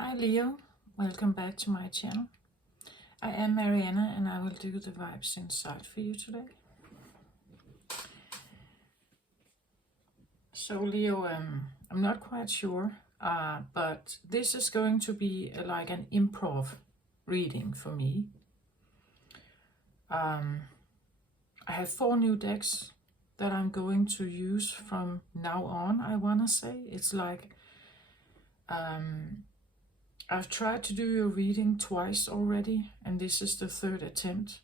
Hi Leo, welcome back to my channel. I am Mariana and I will do the vibes inside for you today. So Leo, I'm not quite sure, but this is going to be like an improv reading for me. I have 4 new decks that I'm going to use from now on, I want to say. It's like I've tried to do your reading twice already, and this is the 3rd attempt.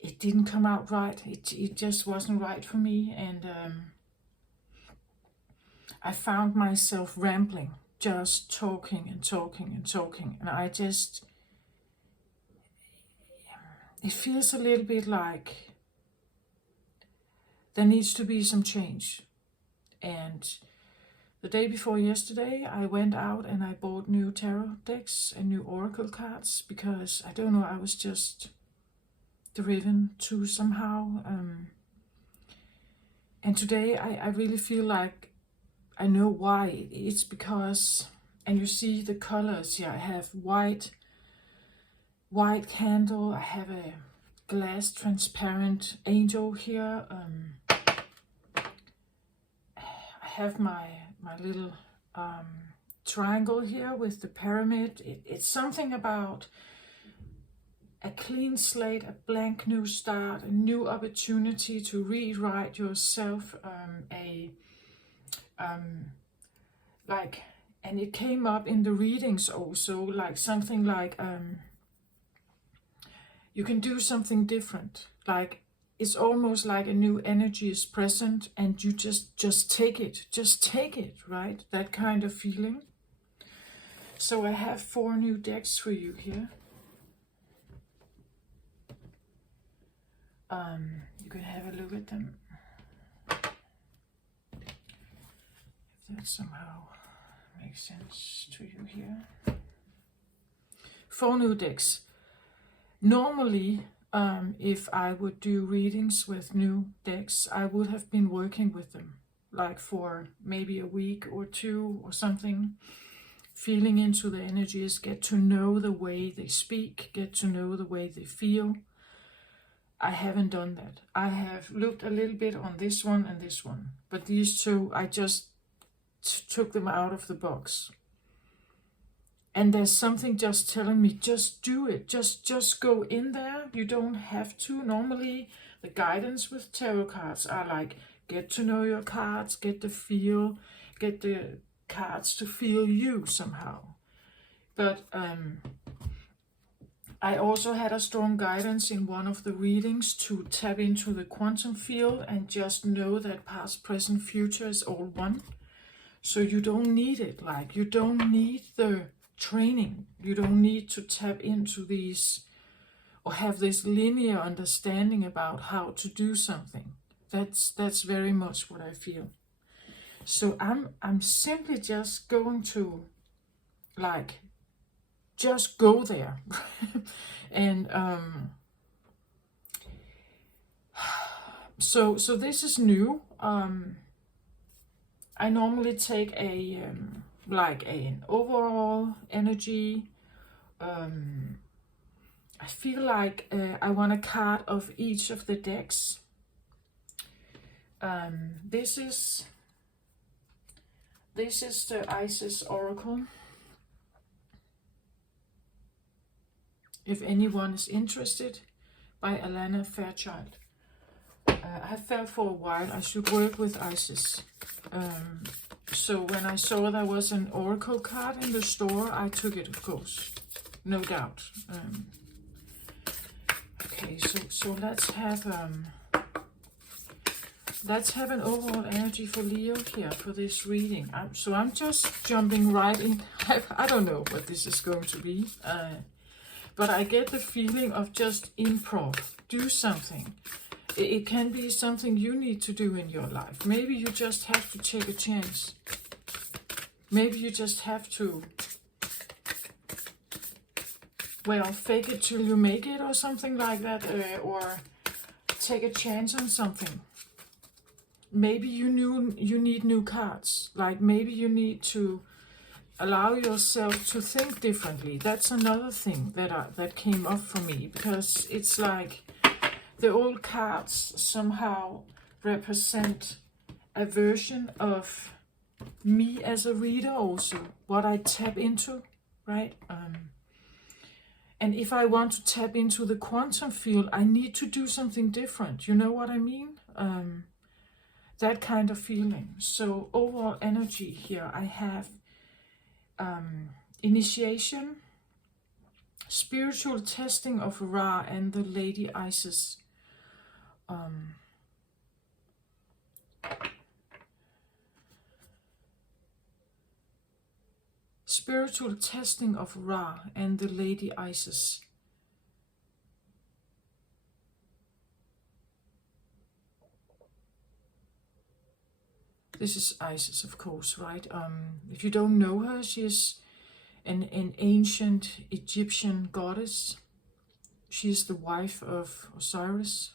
It didn't come out right. It just wasn't right for me, and I found myself rambling, just talking and talking and talking, and it feels a little bit like there needs to be some change. And the day before yesterday, I went out and I bought new tarot decks and new oracle cards because, I don't know, I was just driven to somehow. And today I really feel like I know why. It's because, and you see the colors here, I have white candle, I have a glass transparent angel here. I have my little triangle here with the pyramid. It's something about a clean slate, a blank new start, a new opportunity to rewrite yourself, and it came up in the readings also, like something like you can do something different. Like it's almost like a new energy is present and you just take it, right? That kind of feeling. So I have 4 new decks for you here. You can have a look at them. If that somehow makes sense to you here. 4 new decks. Normally, if I would do readings with new decks, I would have been working with them, like for maybe a week or 2 or something, feeling into the energies, get to know the way they speak, get to know the way they feel. I haven't done that. I have looked a little bit on this one and this one, but these 2, I just took them out of the box. And there's something just telling me, just do it, just go in there. You don't have to. Normally, the guidance with tarot cards are like, get to know your cards, get the feel, get the cards to feel you somehow. But I also had a strong guidance in one of the readings to tap into the quantum field and just know that past, present, future is all one. So you don't need it. Like, you don't need the training. You don't need to tap into these or have this linear understanding about how to do something. That's very much what I feel. So I'm simply just going to like just go there. And so this is new. I normally take a like an overall energy. I feel like I want a card of each of the decks. This is the Isis Oracle. If anyone is interested, by Alana Fairchild. I have felt for a while I should work with Isis. So when I saw there was an oracle card in the store, I took it, of course, no doubt. Okay, so let's have an overall energy for Leo here for this reading. So I'm just jumping right in. I don't know what this is going to be, but I get the feeling of just improv. Do something. It can be something you need to do in your life. Maybe you just have to take a chance. Maybe you just have to, well, fake it till you make it or something like that, or take a chance on something. Maybe you need new cards. Like maybe you need to allow yourself to think differently. That's another thing that came up for me, because it's like the old cards somehow represent a version of me as a reader also, what I tap into, right? And if I want to tap into the quantum field, I need to do something different. You know what I mean? That kind of feeling. So overall energy here, I have initiation, spiritual testing of Ra and the Lady Isis. Spiritual testing of Ra and the Lady Isis. This is Isis, of course, right? If you don't know her, she is an ancient Egyptian goddess. She is the wife of Osiris.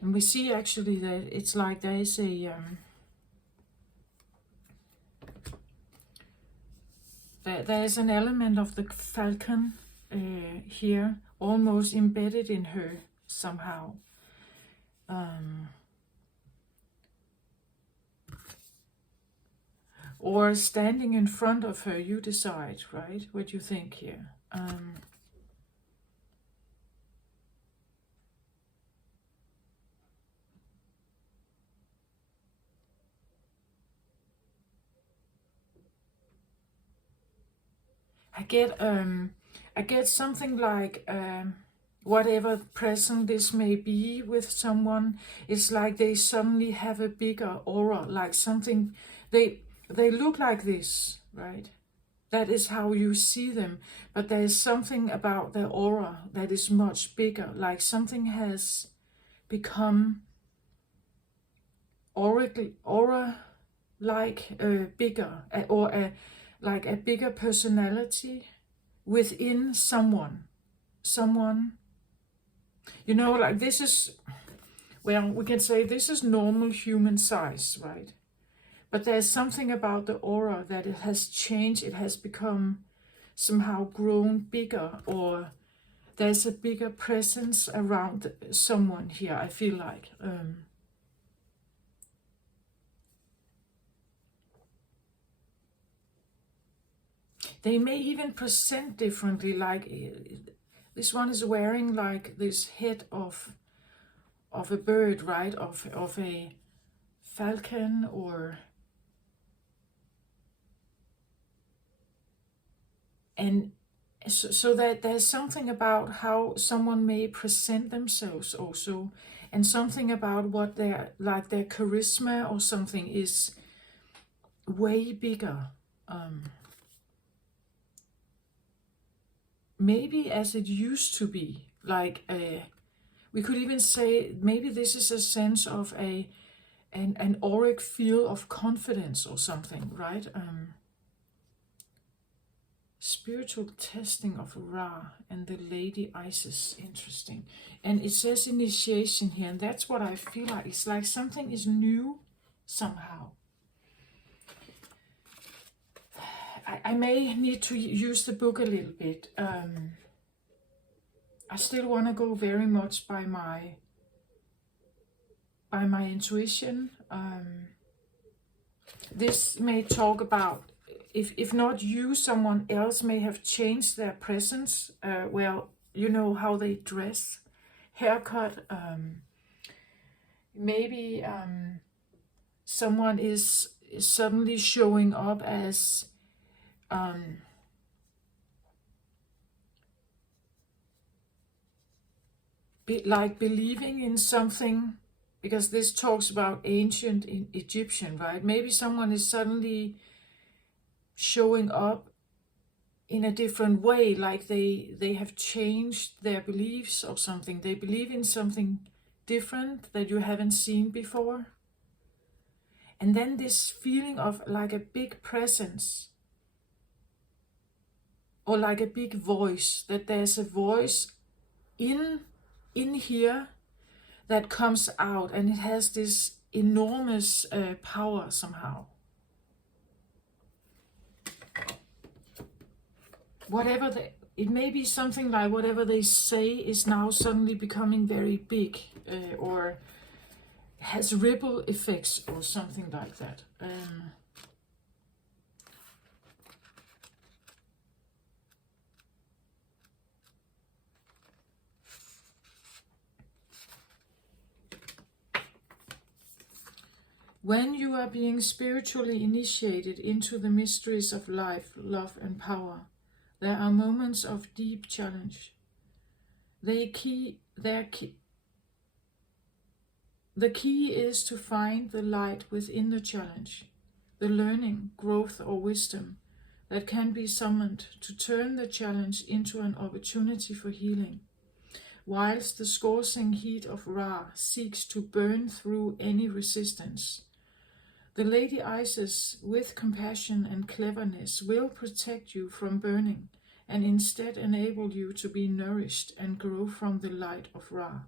And we see actually that it's like there is a... there is an element of the falcon here, almost embedded in her somehow. Or standing in front of her, you decide, right? What you think here. I get something like whatever present this may be with someone, it's like they suddenly have a bigger aura, like something they look like this, right? That is how you see them, but there is something about their aura that is much bigger, like something has become aura like bigger, or like a bigger personality within someone, you know, like this is, well, we can say this is normal human size, right? But there's something about the aura that it has changed, it has become somehow grown bigger, or there's a bigger presence around someone here, I feel like. They may even present differently, like this one is wearing like this head of a bird, right? Of a falcon, or... And so that there's something about how someone may present themselves also, and something about what their charisma or something is way bigger. Maybe as it used to be, like we could even say maybe this is a sense of an auric feel of confidence or something, right? Spiritual testing of Ra and the Lady Isis. Interesting. And it says initiation here, and that's what I feel like. It's like something is new somehow. I may need to use the book a little bit. I still want to go very much by my intuition. This may talk about, if not you, someone else may have changed their presence. Well, you know how they dress, haircut. Maybe someone is suddenly showing up as like believing in something, because this talks about ancient Egyptian, right? Maybe someone is suddenly showing up in a different way, like they have changed their beliefs or something. They believe in something different that you haven't seen before. And then this feeling of like a big presence, or like a big voice, that there's a voice in here that comes out, and it has this enormous power somehow. whatever it may be something like whatever they say is now suddenly becoming very big, or has ripple effects or something like that. When you are being spiritually initiated into the mysteries of life, love, and power, there are moments of deep challenge. The key is to find the light within the challenge, the learning, growth, or wisdom that can be summoned to turn the challenge into an opportunity for healing, whilst the scorching heat of Ra seeks to burn through any resistance. The Lady Isis, with compassion and cleverness, will protect you from burning and instead enable you to be nourished and grow from the light of Ra.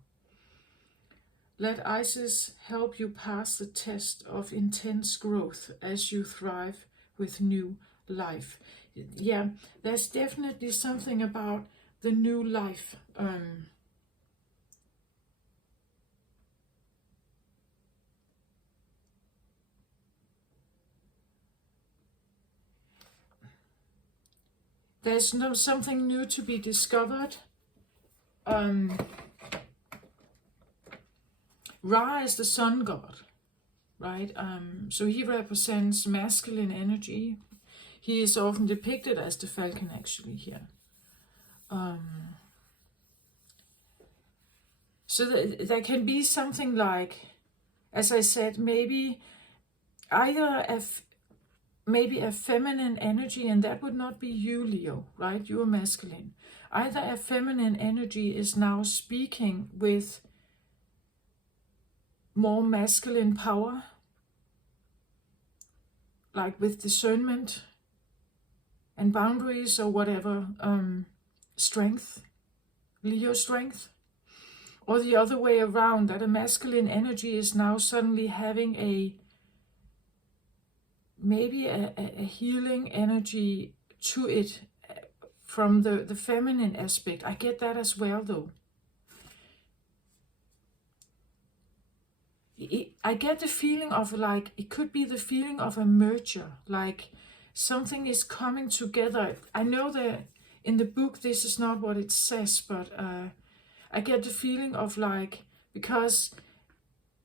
Let Isis help you pass the test of intense growth as you thrive with new life. Yeah, there's definitely something about the new life. There's something new to be discovered. Ra is the sun god, right? So he represents masculine energy. He is often depicted as the falcon, actually, here. So there can be something like, as I said, maybe either maybe a feminine energy, and that would not be you, Leo, right? You are masculine. Either a feminine energy is now speaking with more masculine power, like with discernment and boundaries or whatever, strength, Leo strength, or the other way around, that a masculine energy is now suddenly having maybe a healing energy to it from the feminine aspect. I get that as well, though. I get the feeling of, like, it could be the feeling of a merger, like something is coming together. I know that in the book this is not what it says, but I get the feeling of, like, because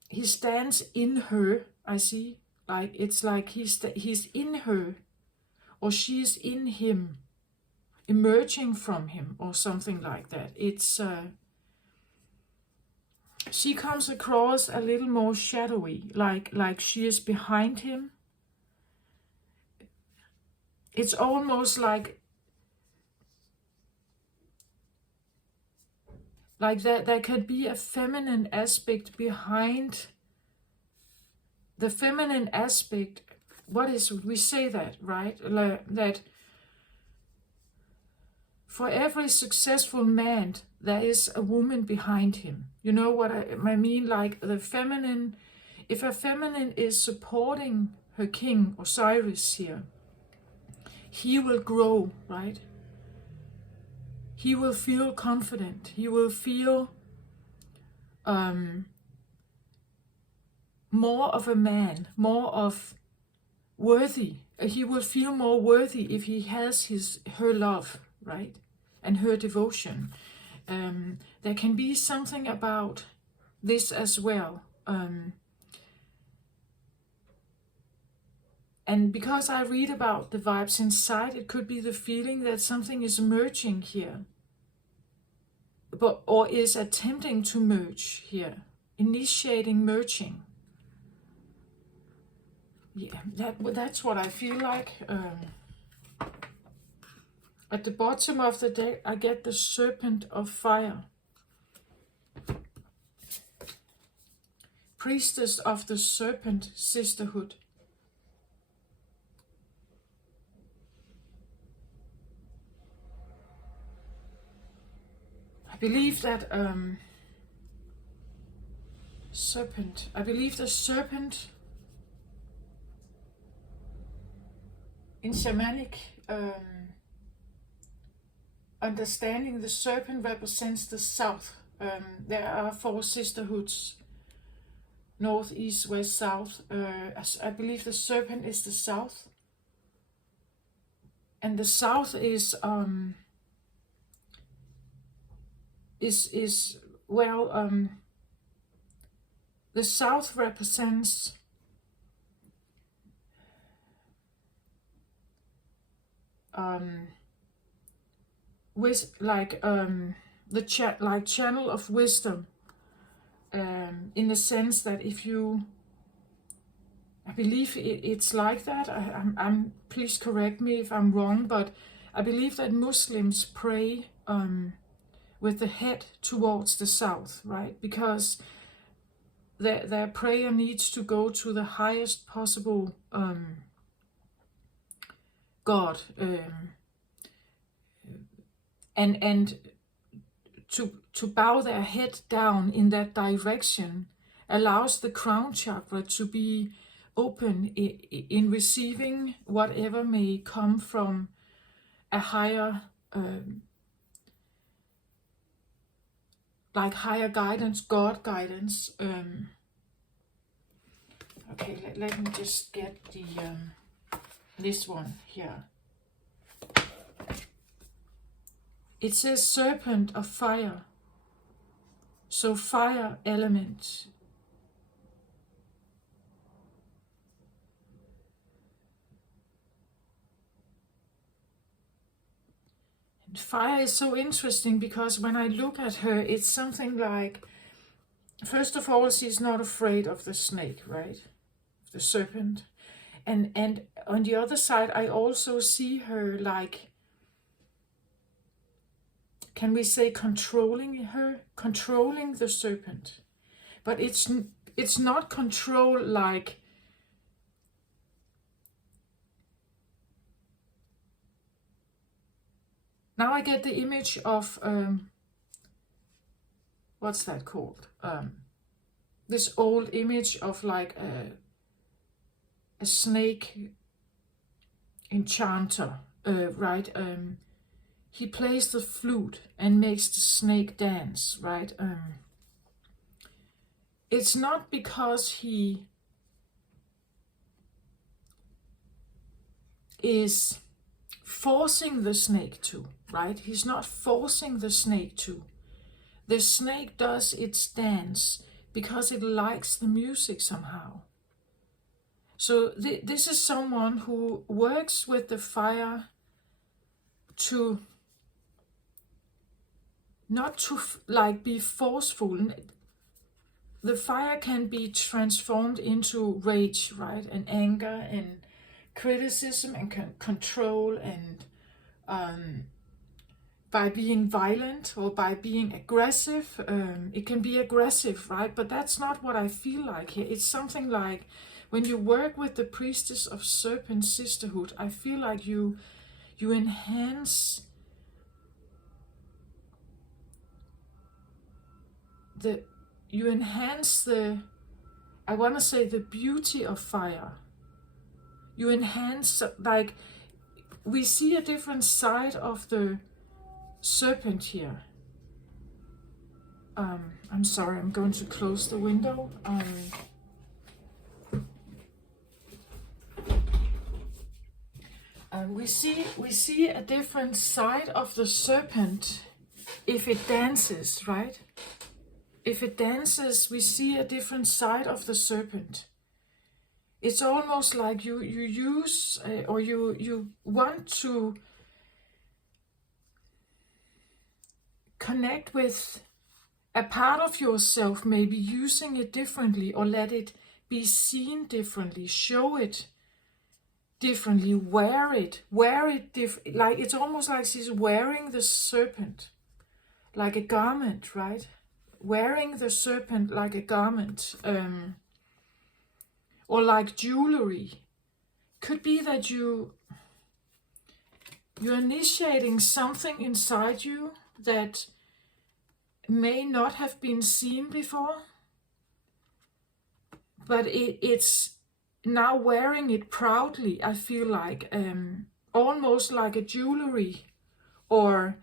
he stands in her, I see, like it's like he's in her, or she's in him, emerging from him, or something like that. It's she comes across a little more shadowy, like she is behind him. It's almost like that there could be a feminine aspect behind the feminine aspect. What is it? We say that, right? That for every successful man, there is a woman behind him. You know what I mean? Like the feminine, if a feminine is supporting her king, Osiris here, he will grow, right? He will feel confident. He will feel more of a man, more of worthy. He will feel more worthy if he has her love, right? And her devotion. There can be something about this as well. And because I read about the vibes inside, it could be the feeling that something is merging here, or is attempting to merge here, initiating merging. Yeah, that's what I feel like. At the bottom of the deck, I get the Serpent of Fire. Priestess of the Serpent Sisterhood. I believe that serpent. I believe the serpent in shamanic understanding, the serpent represents the south. There are 4 sisterhoods: north, east, west, south. I believe the serpent is the south, and the south is well, the south represents with like the channel of wisdom, in the sense that if you, I believe it's like that. I'm please correct me if I'm wrong, but I believe that Muslims pray with the head towards the south, right? Because their prayer needs to go to the highest possible God, and to bow their head down in that direction allows the crown chakra to be open in receiving whatever may come from a higher, like higher guidance, God guidance. Okay, let me just get the this one here. It says serpent of fire, so fire element. And fire is so interesting because when I look at her, it's something like, first of all, she's not afraid of the snake, right? The serpent. And on the other side, I also see her like, can we say controlling the serpent? But it's not control like, now I get the image of, what's that called? This old image of like a snake enchanter, right? He plays the flute and makes the snake dance, right? It's not because he is forcing the snake to, right? He's not forcing the snake to. The snake does its dance because it likes the music somehow. So this is someone who works with the fire to not to like be forceful. The fire can be transformed into rage, right? And anger and criticism and control, and by being violent or by being aggressive. It can be aggressive, right? But that's not what I feel like here. It's something like when you work with the priestess of serpent sisterhood, I feel like you enhance the I want to say the beauty of fire. You enhance, like, we see a different side of the serpent here. I'm sorry, I'm going to close the window. We see a different side of the serpent if it dances, right? If it dances, we see a different side of the serpent. It's almost like you use or you want to connect with a part of yourself, maybe using it differently, or let it be seen differently, show it differently, wear it like it's almost like she's wearing the serpent like a garment, right? Wearing the serpent like a garment, or like jewelry. Could be that you're initiating something inside you that may not have been seen before, but it's now wearing it proudly. I feel like almost like a jewelry, or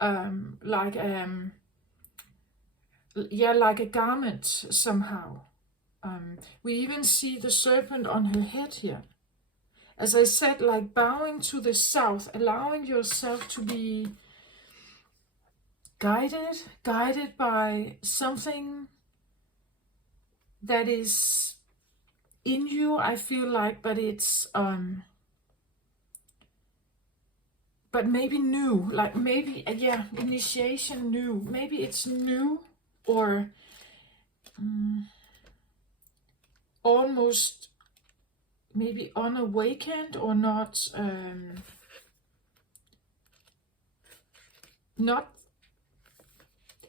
like yeah, like a garment somehow. We even see the serpent on her head here. As I said, like bowing to the south, allowing yourself to be guided by something that is in you, I feel like, but it's but maybe new, like maybe yeah, initiation new, maybe it's new, or almost maybe unawakened, or not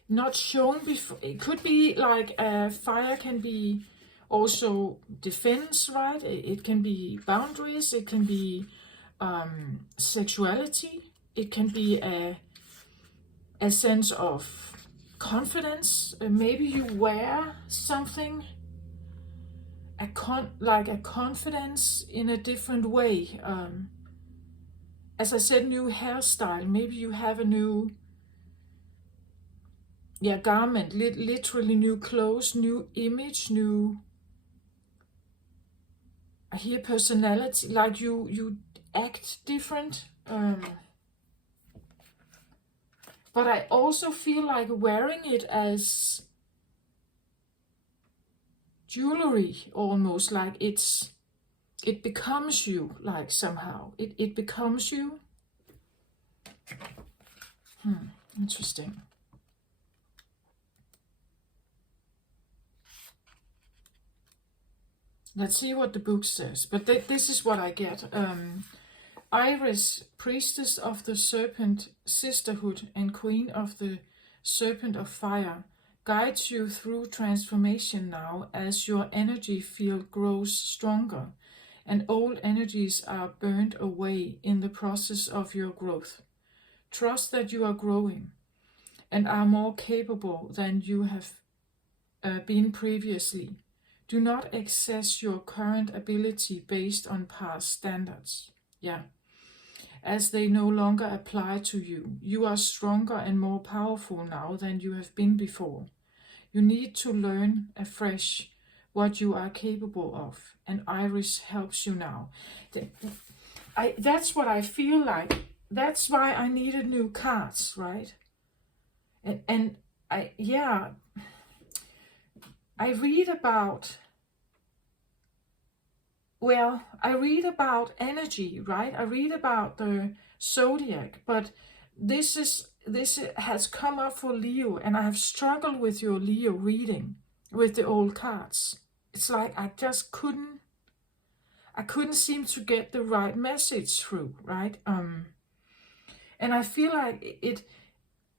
not shown before. It could be like fire can be also defense, right? It can be boundaries, it can be sexuality, it can be a sense of confidence. Maybe you wear something, like a confidence in a different way. As I said, new hairstyle. Maybe you have a new garment, literally new clothes, new image, new. I hear personality, like you act different. But I also feel like wearing it as jewelry, almost like it becomes you, like somehow it becomes you. Interesting. Let's see what the book says, but this is what I get. Iris, priestess of the serpent sisterhood and queen of the serpent of fire, guides you through transformation now as your energy field grows stronger and old energies are burned away in the process of your growth. Trust that you are growing and are more capable than you have been previously. Do not access your current ability based on past standards. Yeah. As they no longer apply to you. You are stronger and more powerful now than you have been before. You need to learn afresh what you are capable of, and Iris helps you now. That's what I feel like. That's why I needed new cards, right? And I read about, I read about energy, right? I read about the zodiac, but this has come up for Leo, and I have struggled with your Leo reading with the old cards. It's like I just couldn't seem to get the right message through, right? And I feel like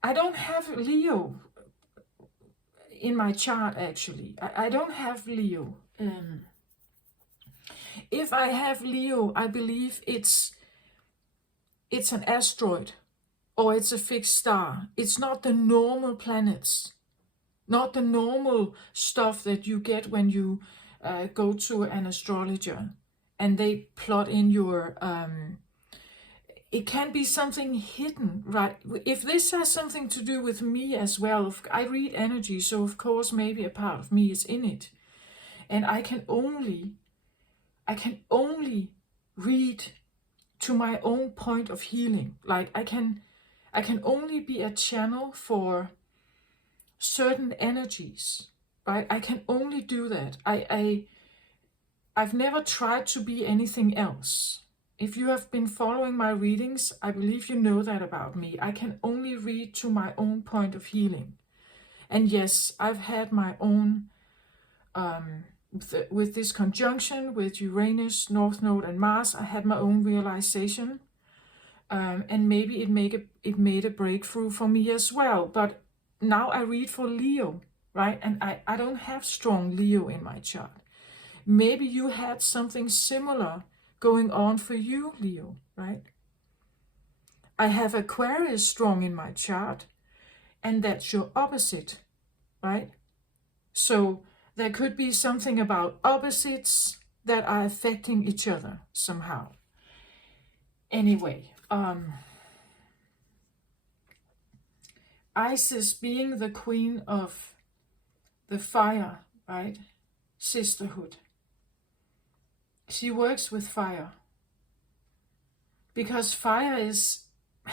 I don't have Leo in my chart, actually. I don't have Leo. If I have Leo, I believe it's an asteroid or it's a fixed star. It's not the normal planets, not the normal stuff that you get when you go to an astrologer and they plot in your it can be something hidden, right? If this has something to do with me as well, I read energy, so of course maybe a part of me is in it. And I can only read to my own point of healing. Like I can only be a channel for certain energies, right? I can only do that. I've never tried to be anything else. If you have been following my readings, I believe you know that about me. I can only read to my own point of healing. And yes, I've had my own, with this conjunction with Uranus, North Node, and Mars, I had my own realization. And maybe it made a breakthrough for me as well. But now I read for Leo, right? And I don't have strong Leo in my chart. Maybe you had something similar going on for you, Leo, right? I have Aquarius strong in my chart, and that's your opposite, right? So there could be something about opposites that are affecting each other somehow. Anyway, Isis being the queen of the fire, right? Sisterhood. She works with fire. Because fire is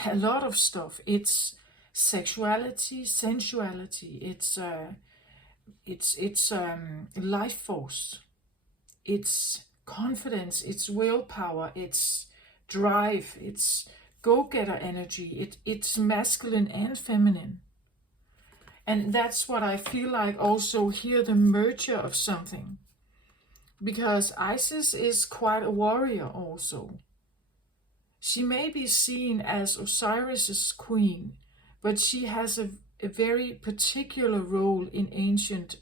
a lot of stuff. It's sexuality, sensuality, it's life force, it's confidence, it's willpower, it's drive, it's go-getter energy, it's masculine and feminine. And that's what I feel like also here, the merger of something. Because Isis is quite a warrior also. She may be seen as Osiris's queen, but she has a very particular role in ancient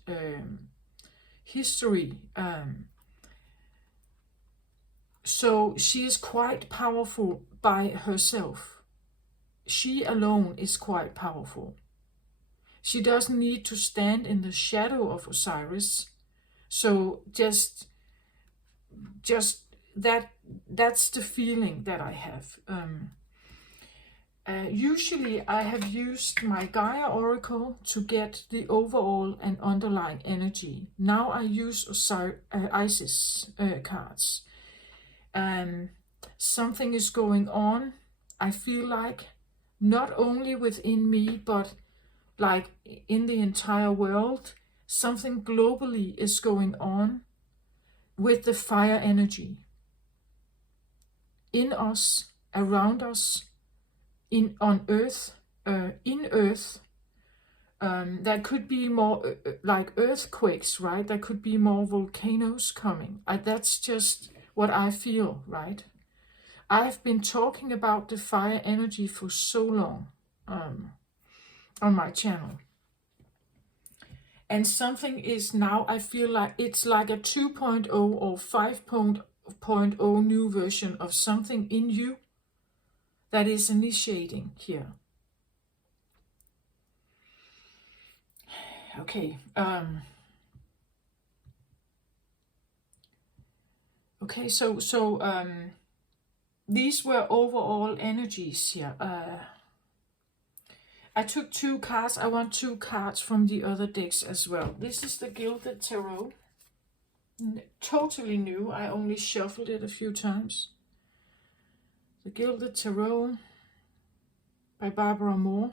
history. So she is quite powerful by herself. She alone is quite powerful. She doesn't need to stand in the shadow of Osiris. So just that's the feeling that I have. Usually I have used my Gaia Oracle to get the overall and underlying energy. Now I use Isis cards. Something is going on, I feel like, not only within me, but like in the entire world. Something globally is going on with the fire energy. In us, around us, on Earth, in Earth. There could be more like earthquakes, right? There could be more volcanoes coming. That's just what I feel, right? I've been talking about the fire energy for so long on my channel. And something is now, I feel like it's like a 2.0 or 5.0 new version of something in you that is initiating here. Okay. Okay, so these were overall energies here. I took 2 cards. I want 2 cards from the other decks as well. This is the Gilded Tarot. Totally new. I only shuffled it a few times. The Gilded Tarot by Barbara Moore.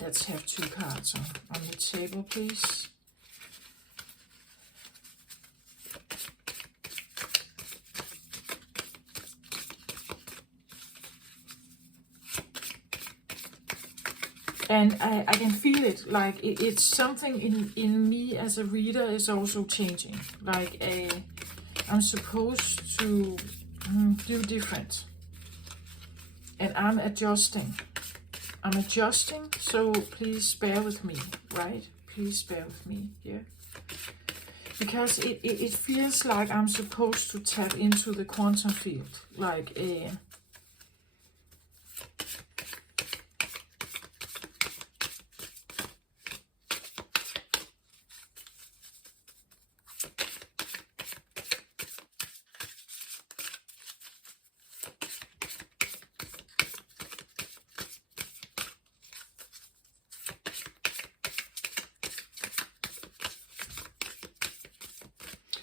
Let's have 2 cards on the table, please. And I can feel it, like it's something in me as a reader is also changing. Like I'm supposed to do different. And I'm adjusting. So please bear with me, right? Please bear with me here. Because it feels like I'm supposed to tap into the quantum field. Like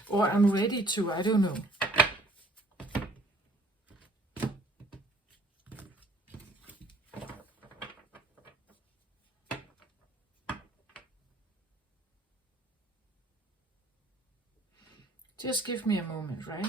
or I'm ready to, I don't know. Just give me a moment, right?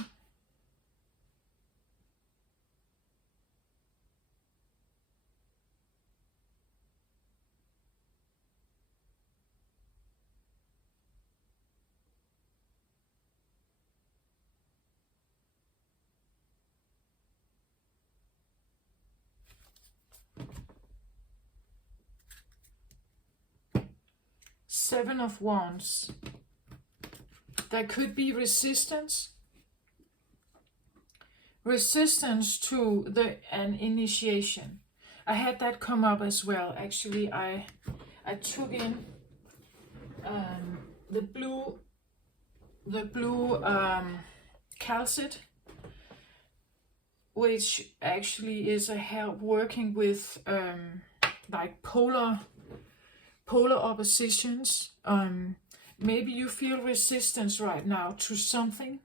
Seven of Wands. There could be resistance. Resistance to an initiation. I had that come up as well. Actually, I took in the blue calcit. which actually is a help working with like polar oppositions. Maybe you feel resistance right now to something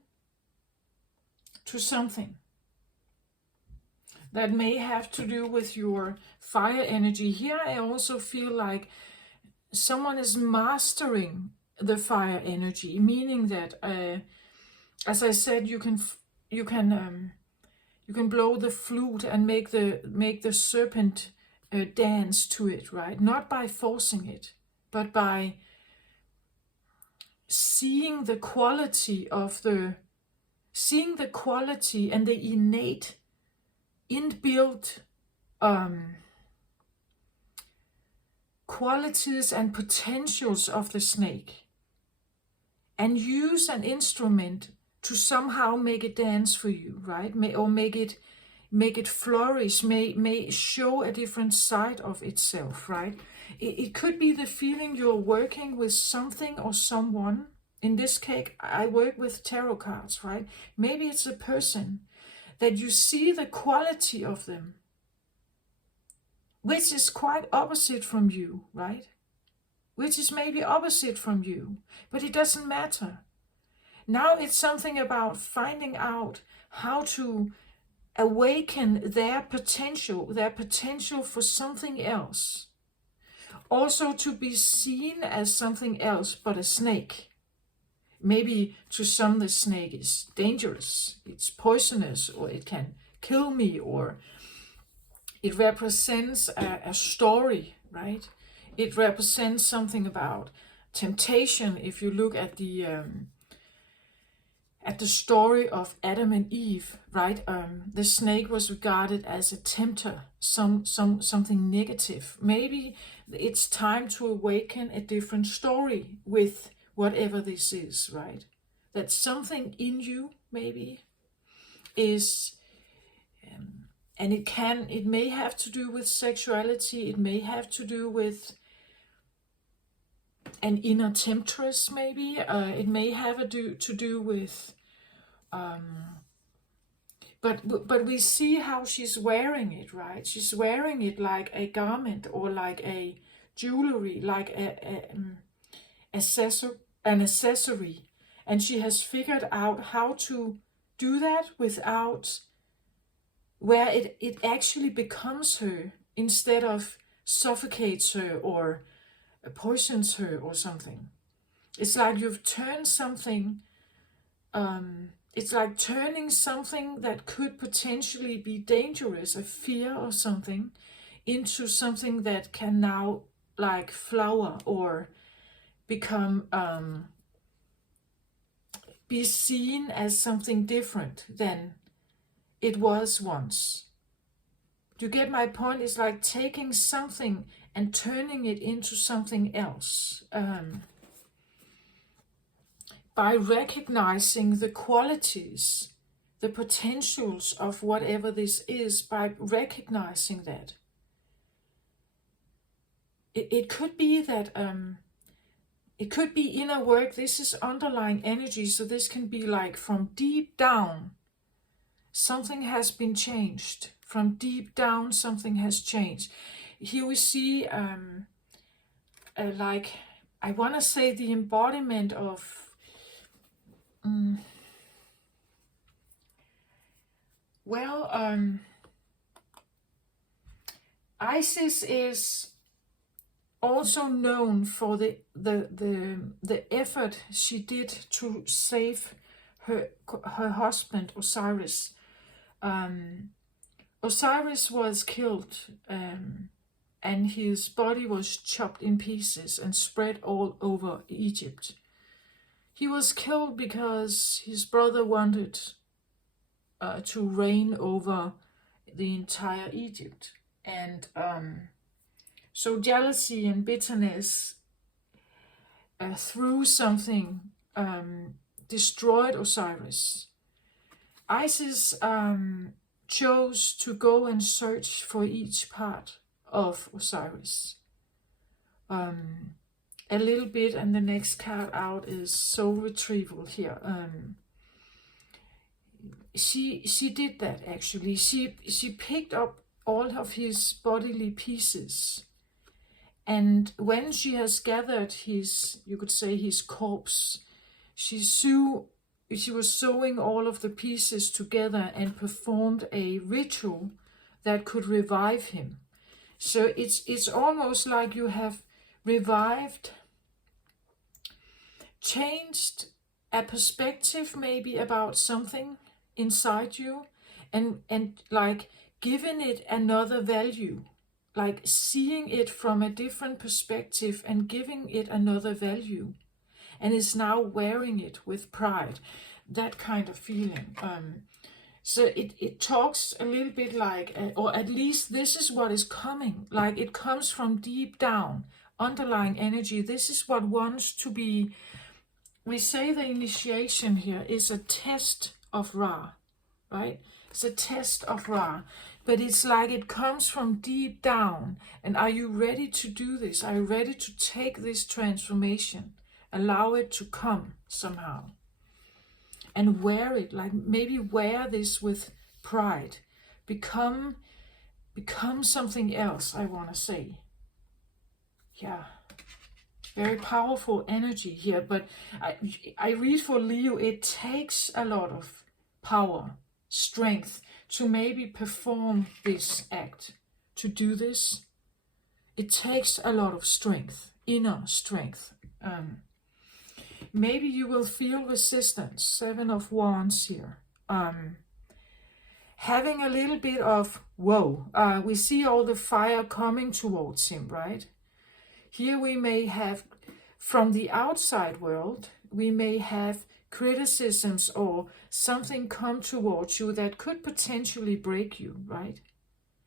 that may have to do with your fire energy. Here I also feel like someone is mastering the fire energy, meaning that, as I said, you can blow the flute and make the serpent dance to it, right? Not by forcing it, but by seeing the quality and the innate inbuilt qualities and potentials of the snake, and use an instrument to somehow make it dance for you, right? Or make it flourish, may show a different side of itself, right? It could be the feeling you're working with something or someone. In this case, I work with tarot cards, right? Maybe it's a person that you see the quality of them, which is quite opposite from you, right? Which is maybe opposite from you, but it doesn't matter. Now it's something about finding out how to awaken their potential for something else. Also to be seen as something else but a snake. Maybe to some the snake is dangerous, it's poisonous, or it can kill me, or it represents a story, right? It represents something about temptation. If you look at the story of Adam and Eve, right? The snake was regarded as a tempter, something negative. Maybe it's time to awaken a different story with whatever this is, right? That something in you maybe is, and it may have to do with sexuality. It may have to do with an inner temptress, maybe. It may have to do with, but we see how she's wearing it, right? She's wearing it like a garment or like a jewelry, like an accessory, and she has figured out how to do that without where it actually becomes her instead of suffocates her or poisons her or something. It's like you've turned something, it's like turning something that could potentially be dangerous, a fear or something, into something that can now like flower or become, be seen as something different than it was once. Do you get my point? It's like taking something and turning it into something else. By recognizing the qualities, the potentials of whatever this is, by recognizing that. It could be that, it could be inner work. This is underlying energy, so this can be like from deep down, something has been changed. From deep down, something has changed. Here we see, like, I want to say the embodiment of, Isis is also known for the effort she did to save her husband Osiris. Osiris was killed, and his body was chopped in pieces and spread all over Egypt. He was killed because his brother wanted to reign over the entire Egypt. And so jealousy and bitterness through something destroyed Osiris. Isis chose to go and search for each part of Osiris. A little bit, and the next card out is soul retrieval here. she did that actually. She picked up all of his bodily pieces, and when she has gathered his, you could say, his corpse, she was sewing all of the pieces together and performed a ritual that could revive him. So it's almost like you have revived, changed a perspective maybe about something inside you, and like given it another value, like seeing it from a different perspective and giving it another value, and is now wearing it with pride, that kind of feeling. So it talks a little bit like, or at least this is what is coming, like it comes from deep down, underlying energy. This is what wants to be, we say the initiation here is a test of Ra, right? It's a test of Ra, but it's like it comes from deep down. And are you ready to do this? Are you ready to take this transformation? Allow it to come somehow. And wear it, like maybe wear this with pride. Become something else, I want to say. Yeah. Very powerful energy here, but I read for Leo, it takes a lot of power, strength to maybe perform this act, to do this. It takes a lot of strength, inner strength. Maybe you will feel resistance, 7 of Wands here. Having a little bit of, whoa, we see all the fire coming towards him, right? Here we may have, from the outside world, we may have criticisms or something come towards you that could potentially break you, right?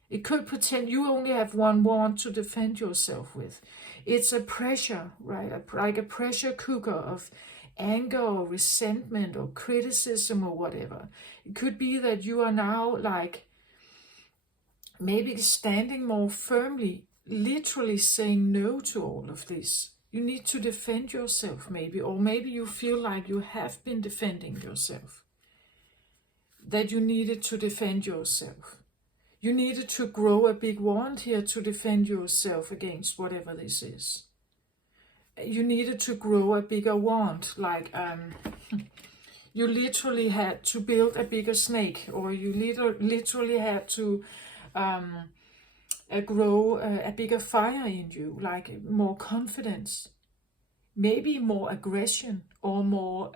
It could pretend you only have one wand to defend yourself with. It's a pressure, right? Like a pressure cooker of anger or resentment or criticism or whatever. It could be that you are now like maybe standing more firmly, literally saying no to all of this. You need to defend yourself maybe, or maybe you feel like you have been defending yourself. That you needed to defend yourself. You needed to grow a big wand here to defend yourself against whatever this is. You needed to grow a bigger wand, like you literally had to build a bigger snake, or you literally had to grow a bigger fire in you, like more confidence, maybe more aggression, or more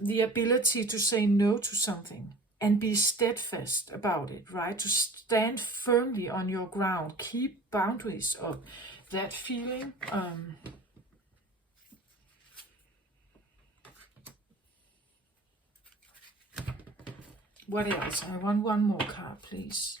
the ability to say no to something and be steadfast about it, right? To stand firmly on your ground, keep boundaries up. That feeling. What else? I want one more card, please.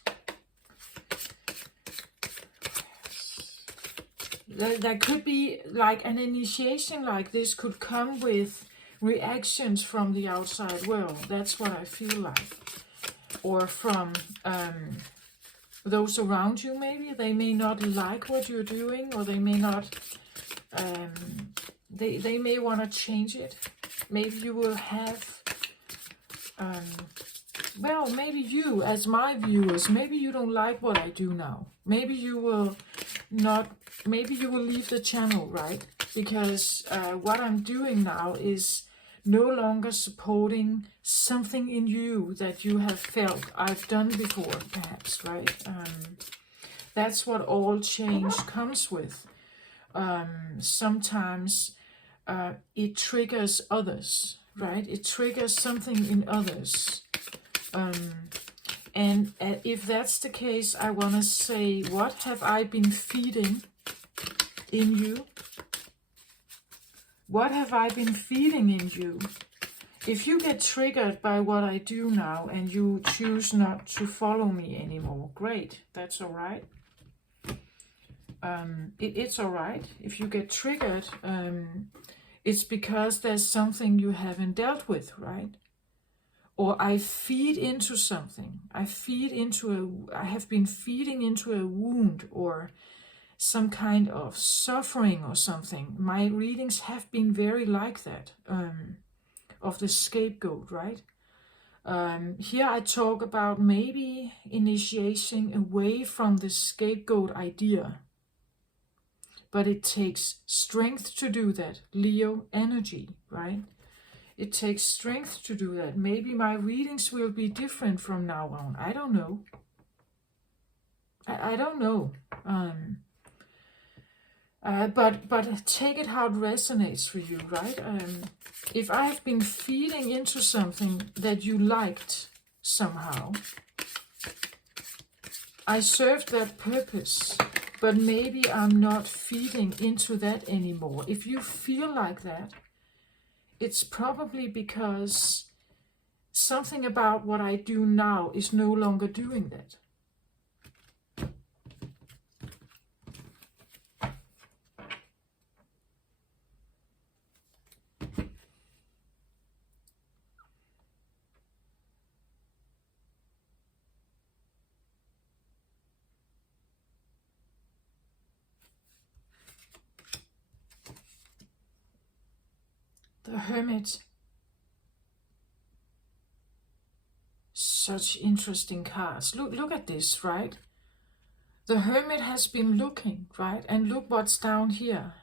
There could be like an initiation like this could come with reactions from the outside world. That's what I feel like. Or from those around you, maybe. They may not like what you're doing, or they may not, they may want to change it. Maybe you will have, well, maybe you, as my viewers, maybe you don't like what I do now. Maybe you will not, maybe you will leave the channel, right? Because what I'm doing now is no longer supporting something in you that you have felt I've done before, perhaps, right? That's what all change comes with. Sometimes it triggers others, right? It triggers something in others. And if that's the case, I want to say, what have I been feeding in you? What have I been feeding in you? If you get triggered by what I do now and you choose not to follow me anymore, great, that's all right. It's all right. If you get triggered, it's because there's something you haven't dealt with, right? Or I feed into something. I have been feeding into a wound or some kind of suffering or something. My readings have been very like that. of the scapegoat, right? Here I talk about maybe initiating away from the scapegoat idea. But it takes strength to do that. Leo energy, right? It takes strength to do that. Maybe my readings will be different from now on. I don't know. I don't know. But take it how it resonates for you, right? If I have been feeding into something that you liked somehow, I served that purpose, but maybe I'm not feeding into that anymore. If you feel like that, it's probably because something about what I do now is no longer doing that. The Hermit. Such interesting cards. Look at this, right? The Hermit has been looking, right? And look what's down here.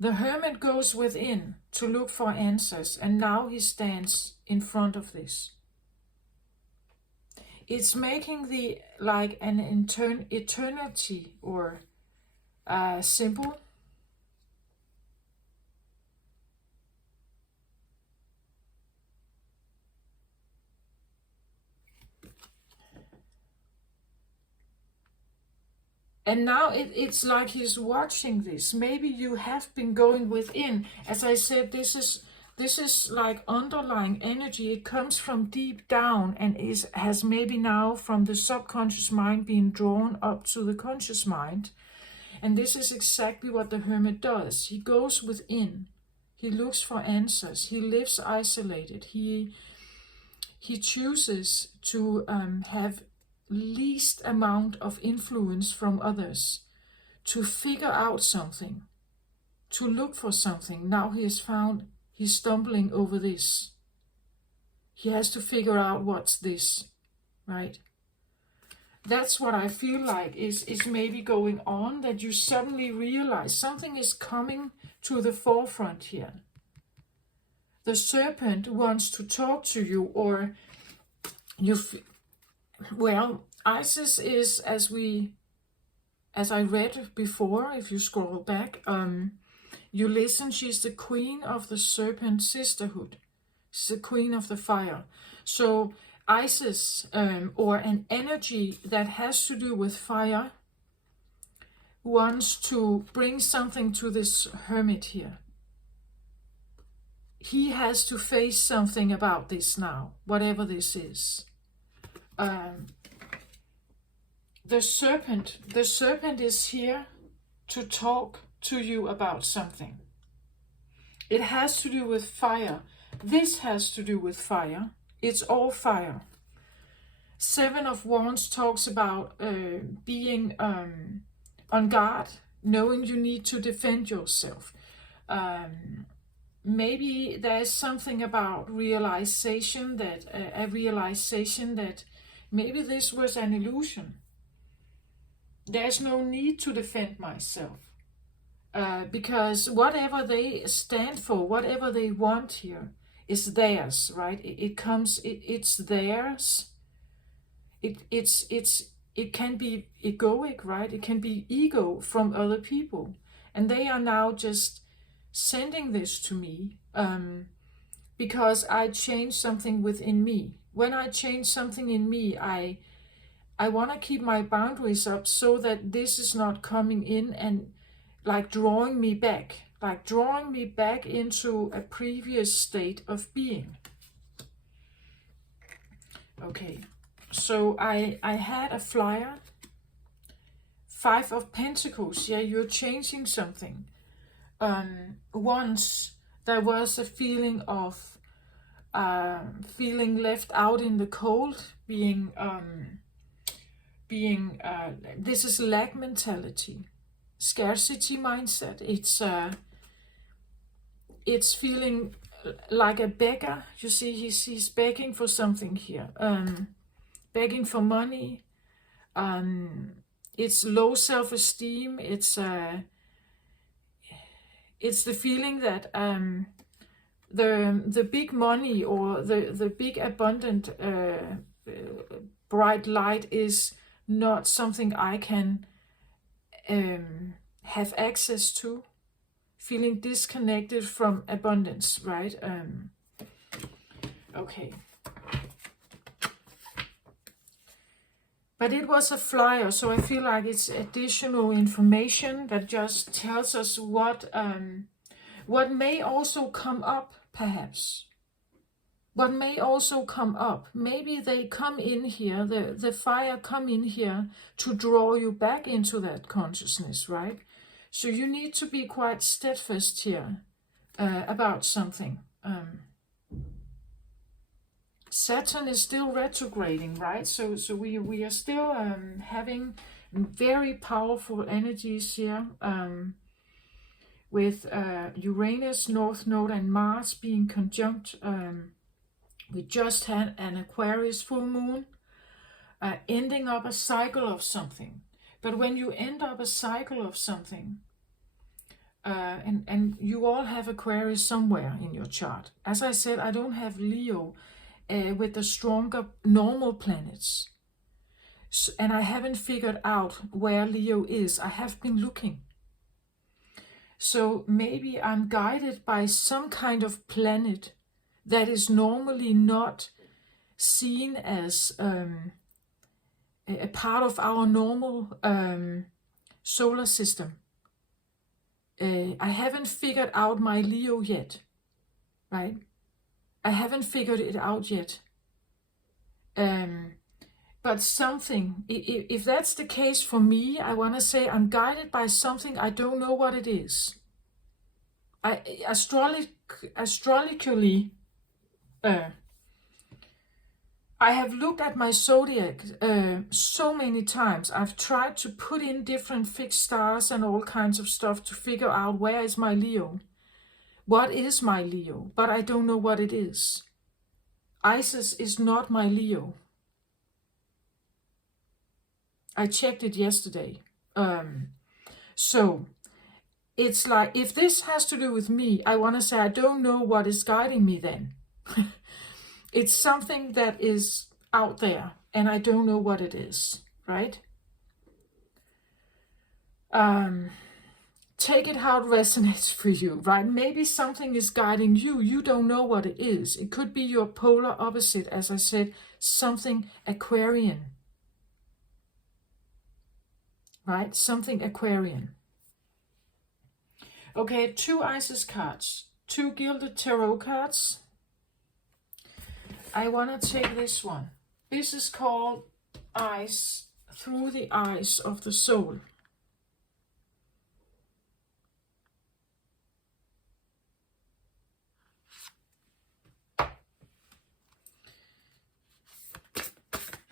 The Hermit goes within to look for answers, and now he stands in front of this. It's making the like an eternity or symbol. And now it's like he's watching this. Maybe you have been going within. As I said, this is like underlying energy. It comes from deep down and has maybe now from the subconscious mind been drawn up to the conscious mind. And this is exactly what the Hermit does. He goes within. He looks for answers. He lives isolated. He chooses to have least amount of influence from others, to figure out something, to look for something. Now he has found, he's stumbling over this. He has to figure out what's this, right? That's what I feel like is maybe going on, that you suddenly realize something is coming to the forefront here. The serpent wants to talk to you, or well, Isis is, as I read before, if you scroll back, you listen, she's the queen of the serpent sisterhood. She's the queen of the fire. So Isis, or an energy that has to do with fire, wants to bring something to this Hermit here. He has to face something about this now, whatever this is. The serpent is here to talk to you about something. It has to do with fire. This has to do with fire. It's all fire. Seven of Wands talks about being on guard, knowing you need to defend yourself. Maybe there's something about realization that a realization that maybe this was an illusion. There's no need to defend myself, because whatever they stand for, whatever they want here, is theirs, right? It's theirs. It can be egoic, right? It can be ego from other people, and they are now just sending this to me because I changed something within me. When I change something in me, I want to keep my boundaries up so that this is not coming in and like drawing me back into a previous state of being. Okay, so I had a flyer, 5 of Pentacles. Yeah, you're changing something. Once there was a feeling of feeling left out in the cold, being this is lack mentality, scarcity mindset. it's feeling like a beggar. You see, he's begging for something here, begging for money. It's low self-esteem. It's the feeling that the big money or the big abundant bright light is not something I can have access to. Feeling disconnected from abundance, right? Okay. But it was a flyer, so I feel like it's additional information that just tells us what may also come up, perhaps. What may also come up. Maybe they come in here, the fire come in here to draw you back into that consciousness, right? So you need to be quite steadfast here about something. Saturn is still retrograding, right? So we are still having very powerful energies here with Uranus, North Node, and Mars being conjunct. We just had an Aquarius full moon, ending up a cycle of something. But when you end up a cycle of something, and you all have Aquarius somewhere in your chart. As I said, I don't have Leo with the stronger normal planets. So, and I haven't figured out where Leo is. I have been looking. So maybe I'm guided by some kind of planet that is normally not seen as a part of our normal solar system. I haven't figured out my Leo yet, right? I haven't figured it out yet. But something, if that's the case for me, I want to say I'm guided by something. I don't know what it is. Astrologically, I have looked at my zodiac so many times. I've tried to put in different fixed stars and all kinds of stuff to figure out where is my Leo. What is my Leo? But I don't know what it is. Isis is not my Leo. I checked it yesterday. So it's like, if this has to do with me, I want to say I don't know what is guiding me then. It's something that is out there, and I don't know what it is, right? Take it how it resonates for you, right? Maybe something is guiding you. You don't know what it is. It could be your polar opposite, as I said, something Aquarian, right? Something Aquarian. Okay, 2 Isis cards, 2 Gilded Tarot cards. I want to take this one. This is called Eyes Through the Eyes of the Soul.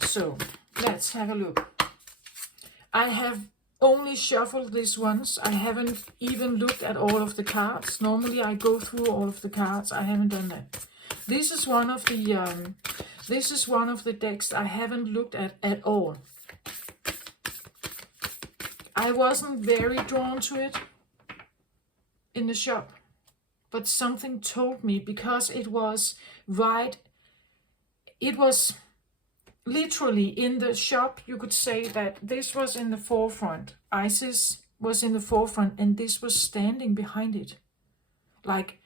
So let's have a look. I have only shuffled this once. I haven't even looked at all of the cards. Normally I go through all of the cards. I haven't done that. This is one of the decks I haven't looked at all. I wasn't very drawn to it in the shop, but something told me, because it was right. It was literally in the shop. You could say that this was in the forefront. Isis was in the forefront, and this was standing behind it, like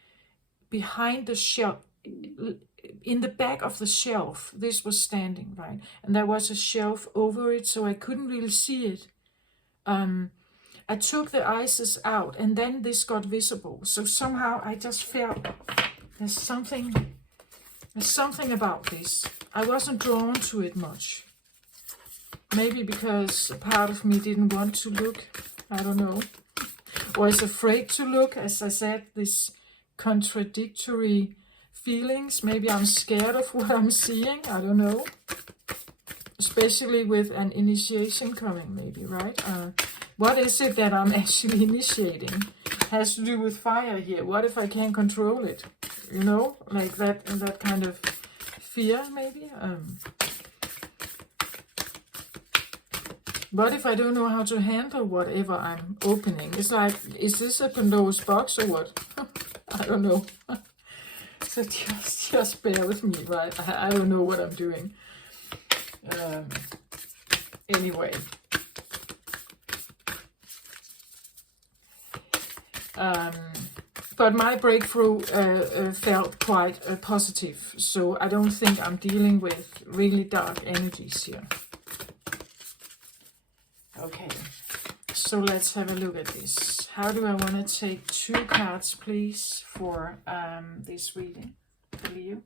behind the shelf. In the back of the shelf, this was standing, right? And there was a shelf over it, so I couldn't really see it. I took the Isis out, and then this got visible. So somehow I just felt there's something about this. I wasn't drawn to it much. Maybe because a part of me didn't want to look. I don't know. Or is afraid to look. As I said, this contradictory feelings. Maybe I'm scared of what I'm seeing. I don't know. Especially with an initiation coming, maybe, right? What is it that I'm actually initiating? has to do with fire here. What if I can't control it? You know, like that kind of fear, maybe. What if I don't know how to handle whatever I'm opening? It's like, is this a Pandora's box or what? I don't know. So just bear with me, right? I don't know what I'm doing. Anyway. But my breakthrough felt quite positive. So I don't think I'm dealing with really dark energies here. Okay, so let's have a look at this. How do I want to take 2 cards, please, for this reading for Leo?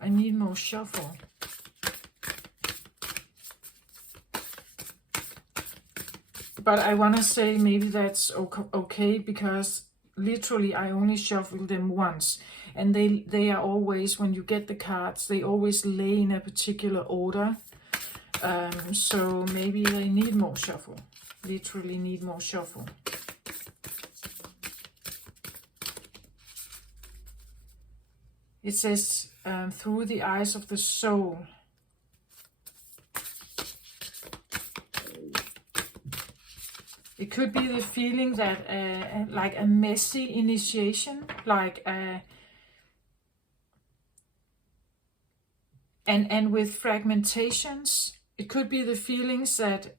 I need more shuffle. But I want to say maybe that's okay, because literally I only shuffle them once. And they are always, when you get the cards, they always lay in a particular order. So maybe they need more shuffle. Literally need more shuffle. It says, through the eyes of the soul. It could be the feeling that, like a messy initiation, like and with fragmentations, it could be the feelings that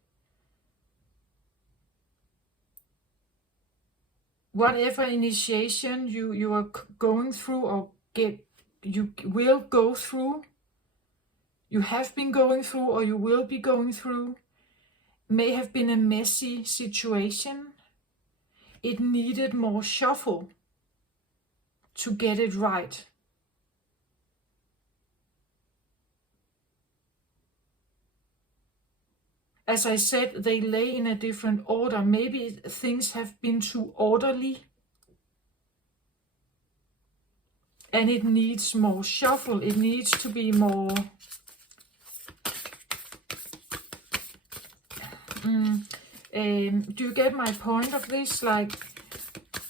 whatever initiation you are going through or you will go through, you have been going through or you will be going through, may have been a messy situation. It needed more shuffle to get it right. As I said, they lay in a different order. Maybe things have been too orderly. And it needs more shuffle. It needs to be more... do you get my point of this? Like,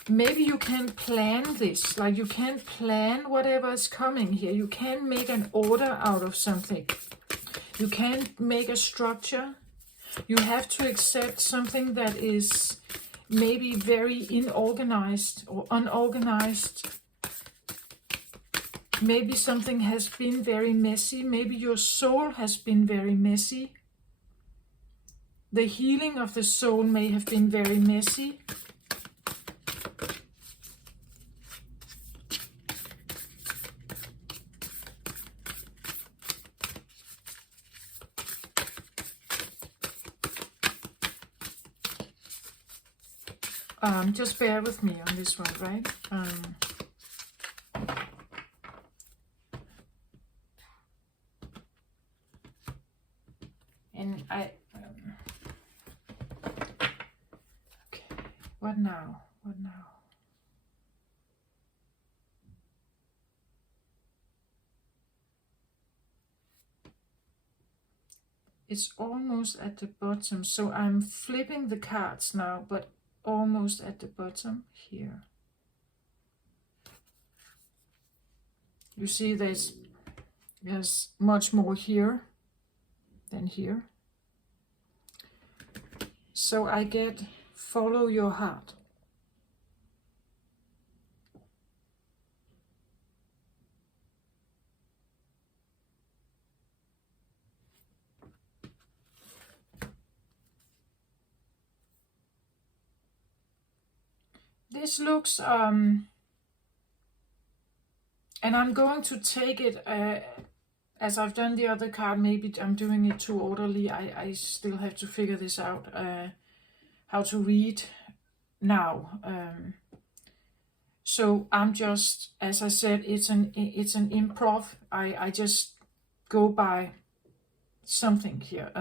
maybe you can plan this. Like, you can plan whatever is coming here. You can make an order out of something. You can make a structure. You have to accept something that is maybe very inorganized or unorganized. Maybe something has been very messy. Maybe your soul has been very messy. The healing of the soul may have been very messy. Just bear with me on this one, right? And okay, what now? What now? It's almost at the bottom, so I'm flipping the cards now, but almost at the bottom here. You see there's much more here than here. So I get follow your heart. This looks, and I'm going to take it, as I've done the other card, maybe I'm doing it too orderly. I still have to figure this out, how to read now. So I'm just, as I said, it's an improv. I just go by something here.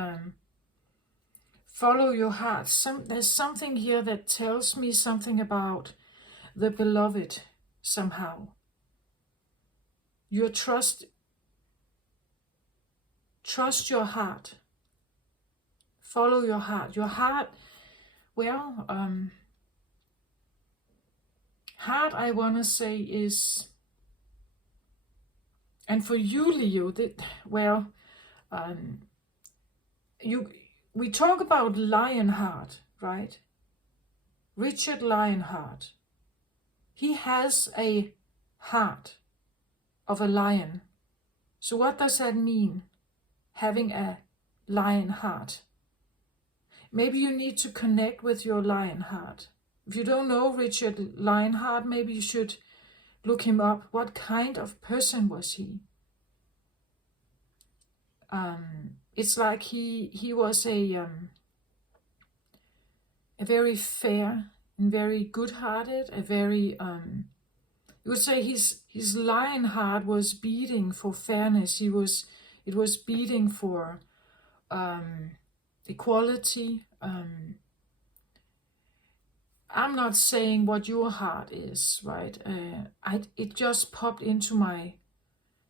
follow your heart. There's something here that tells me something about the beloved somehow. Your trust your heart. Follow your heart. Your heart, well, heart, I want to say, is, and for you, Leo, we talk about Lionheart, right? Richard Lionheart. He has a heart of a lion. So what does that mean, having a lion heart? Maybe you need to connect with your lion heart. If you don't know Richard Lionheart, maybe you should look him up. What kind of person was he? It's like he was a very fair and very good-hearted, a very you would say his lion heart was beating for fairness. It was beating for equality. I'm not saying what your heart is, right? It just popped into my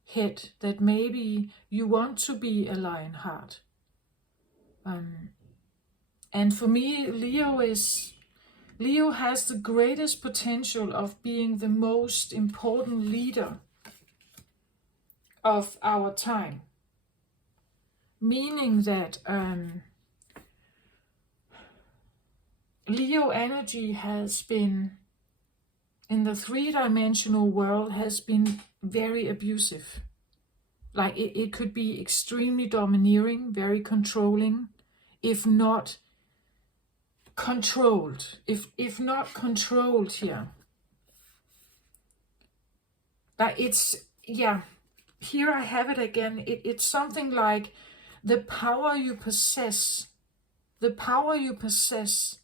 head that maybe you want to be a lion heart. And for me, Leo has the greatest potential of being the most important leader of our time. Meaning that Leo energy has been, in the three-dimensional world, has been very abusive. Like it could be extremely domineering, very controlling, if not controlled. If not controlled here. But it's, yeah, here I have it again. It's something like the power you possess. The power you possess.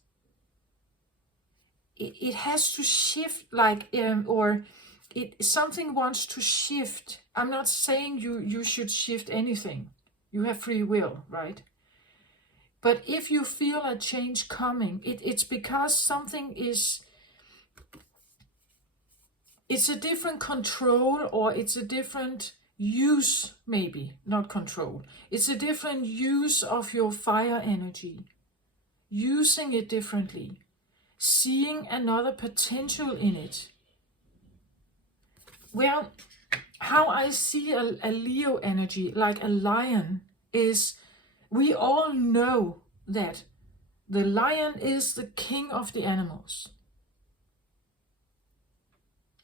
It has to shift, like, something wants to shift. I'm not saying you should shift anything. You have free will, right? But if you feel a change coming, it's because something is, it's a different control, or it's a different use, maybe, not control. It's a different use of your fire energy. Using it differently. Seeing another potential in it. Well, how I see a Leo energy, like a lion, is we all know that the lion is the king of the animals.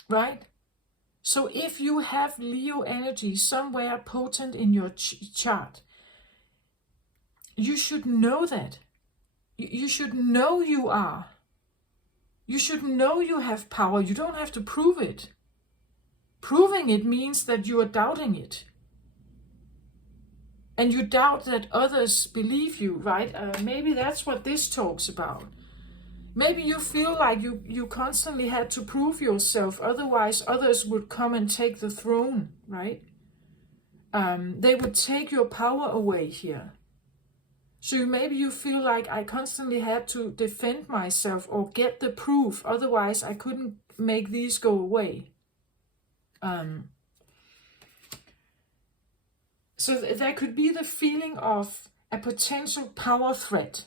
Right? So if you have Leo energy somewhere potent in your chart, you should know that. You should know you are. You should know you have power. You don't have to prove it. Proving it means that you are doubting it. And you doubt that others believe you, right? Maybe that's what this talks about. Maybe you feel like you constantly had to prove yourself. Otherwise, others would come and take the throne, right? They would take your power away here. So maybe you feel like I constantly had to defend myself or get the proof. Otherwise, I couldn't make these go away. So there could be the feeling of a potential power threat.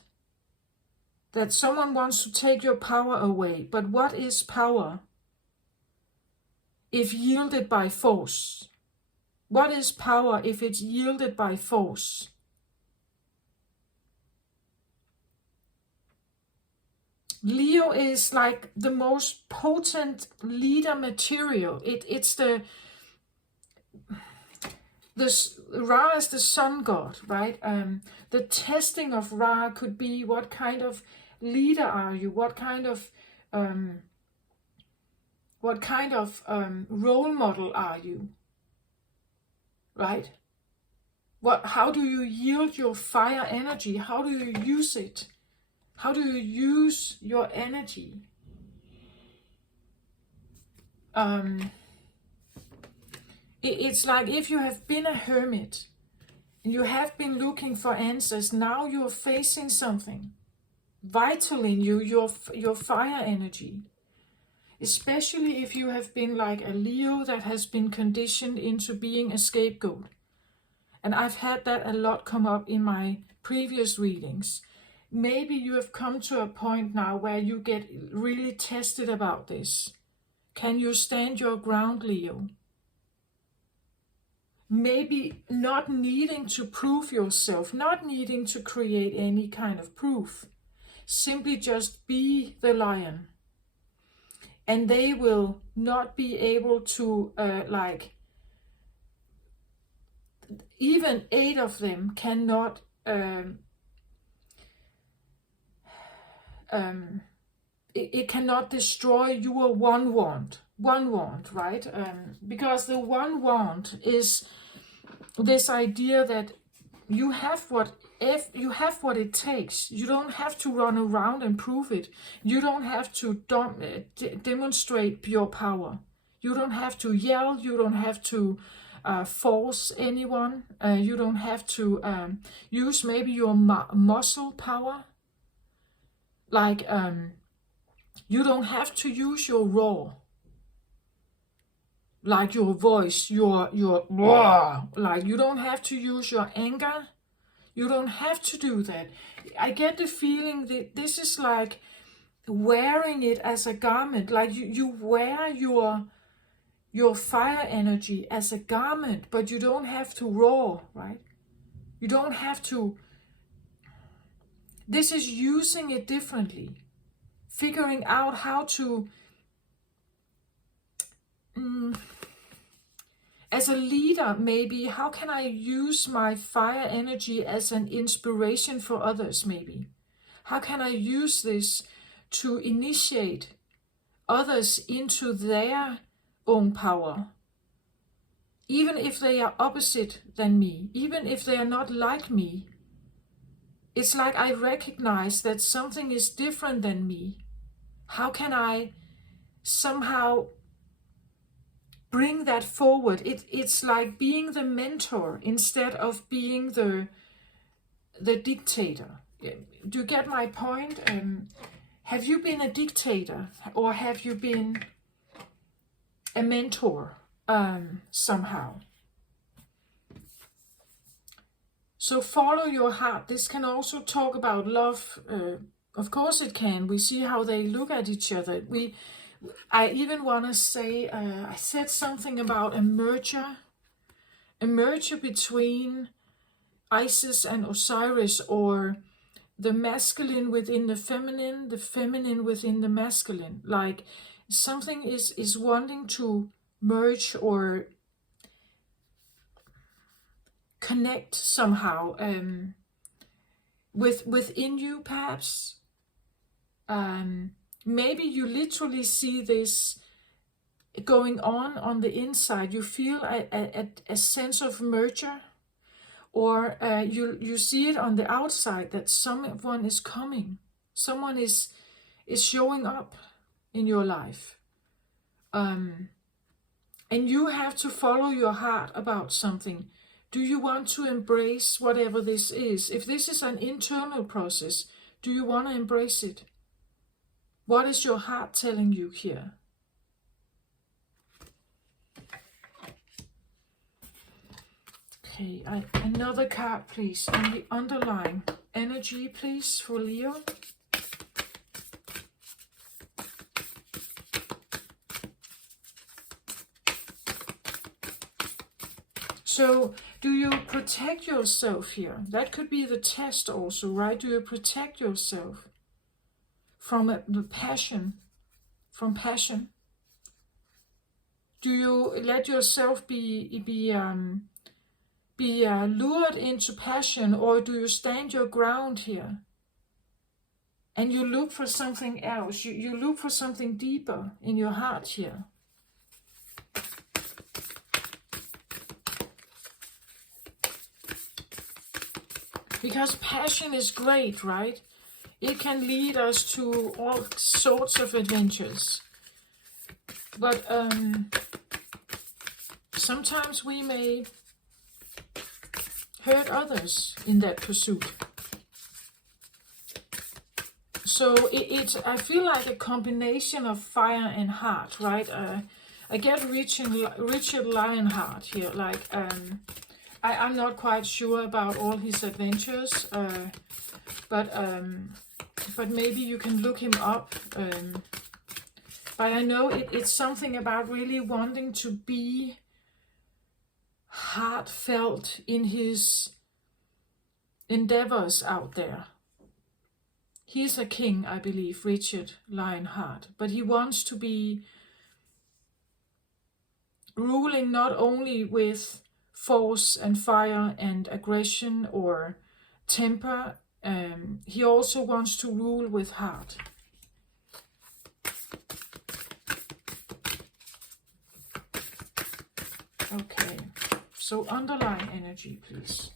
That someone wants to take your power away. But what is power if yielded by force? What is power if it's yielded by force? Leo is like the most potent leader material. It's Ra is the sun god, right? The testing of Ra could be, what kind of leader are you? What kind of role model are you? Right? How do you yield your fire energy? How do you use it? How do you use your energy? It's like if you have been a hermit You have been looking for answers. Now you're facing something vital in you, your fire energy. Especially if you have been like a Leo that has been conditioned into being a scapegoat. And I've had that a lot come up in my previous readings. Maybe you have come to a point now where you get really tested about this. Can you stand your ground, Leo? Maybe not needing to prove yourself, not needing to create any kind of proof. Simply just be the lion. And they will not be able to even 8 of them cannot it cannot destroy your one wand, right? Because the one wand is this idea that you have what it takes. You don't have to run around and prove it. You don't have to demonstrate your power. You don't have to yell. You don't have to force anyone. You don't have to use maybe your muscle power. Like you don't have to use your raw, like your voice, your like you don't have to use your anger. You don't have to do that. I get the feeling that this is like wearing it as a garment. Like you wear your fire energy as a garment, but you don't have to roar, right? You don't have to. This is using it differently. Figuring out how to, as a leader, maybe, how can I use my fire energy as an inspiration for others, maybe? How can I use this to initiate others into their own power? Even if they are opposite than me, even if they are not like me, it's like I recognize that something is different than me. How can I somehow bring that forward? It's like being the mentor instead of being the dictator. Do you get my point? Have you been a dictator, or have you been a mentor somehow? So follow your heart. This can also talk about love. Of course it can. We see how they look at each other. I even want to say, I said something about a merger between Isis and Osiris, or the masculine within the feminine within the masculine. Like something is wanting to merge or connect somehow within you, perhaps. Maybe you literally see this going on the inside. You feel a sense of merger, or you see it on the outside that someone is coming. Someone is showing up in your life. And you have to follow your heart about something. Do you want to embrace whatever this is? If this is an internal process, do you want to embrace it? What is your heart telling you here? Okay, another card, please. And the underlying energy, please, for Leo. So, do you protect yourself here? That could be the test also, right? Do you protect yourself from the passion? From passion? Do you let yourself be lured into passion, or do you stand your ground here? And you look for something else. You look for something deeper in your heart here. Because passion is great, right? It can lead us to all sorts of adventures. But sometimes we may hurt others in that pursuit. So I feel like a combination of fire and heart, right? I get Richard Lionheart here. Like, I'm not quite sure about all his adventures, but maybe you can look him up. But I know it's something about really wanting to be heartfelt in his endeavors out there. He's a king, I believe, Richard Lionheart, but he wants to be ruling not only with force and fire and aggression or temper, he also wants to rule with heart. Okay, so underlying energy, please.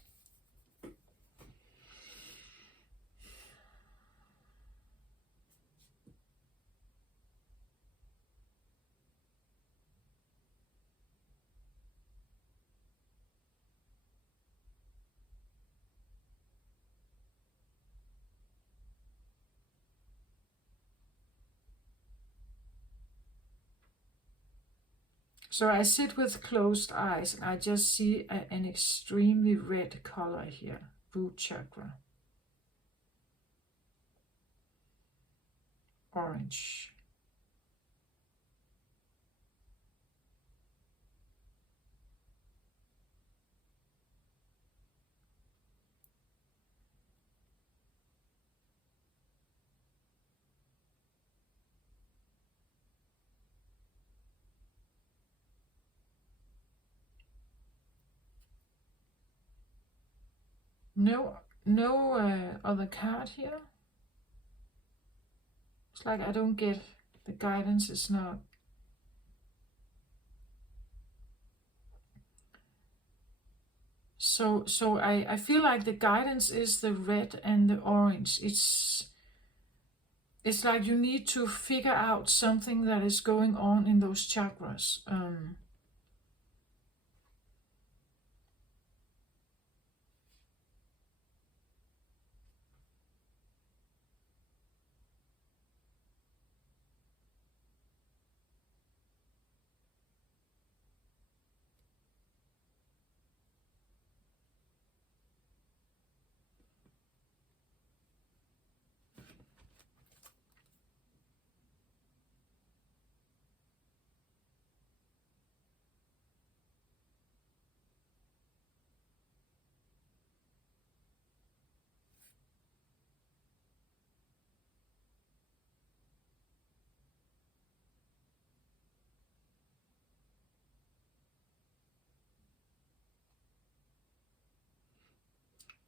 So I sit with closed eyes and I just see an extremely red color here, root chakra. Orange. No other card here. It's like I don't get, the guidance is not. So I feel like the guidance is the red and the orange. It's like you need to figure out something that is going on in those chakras.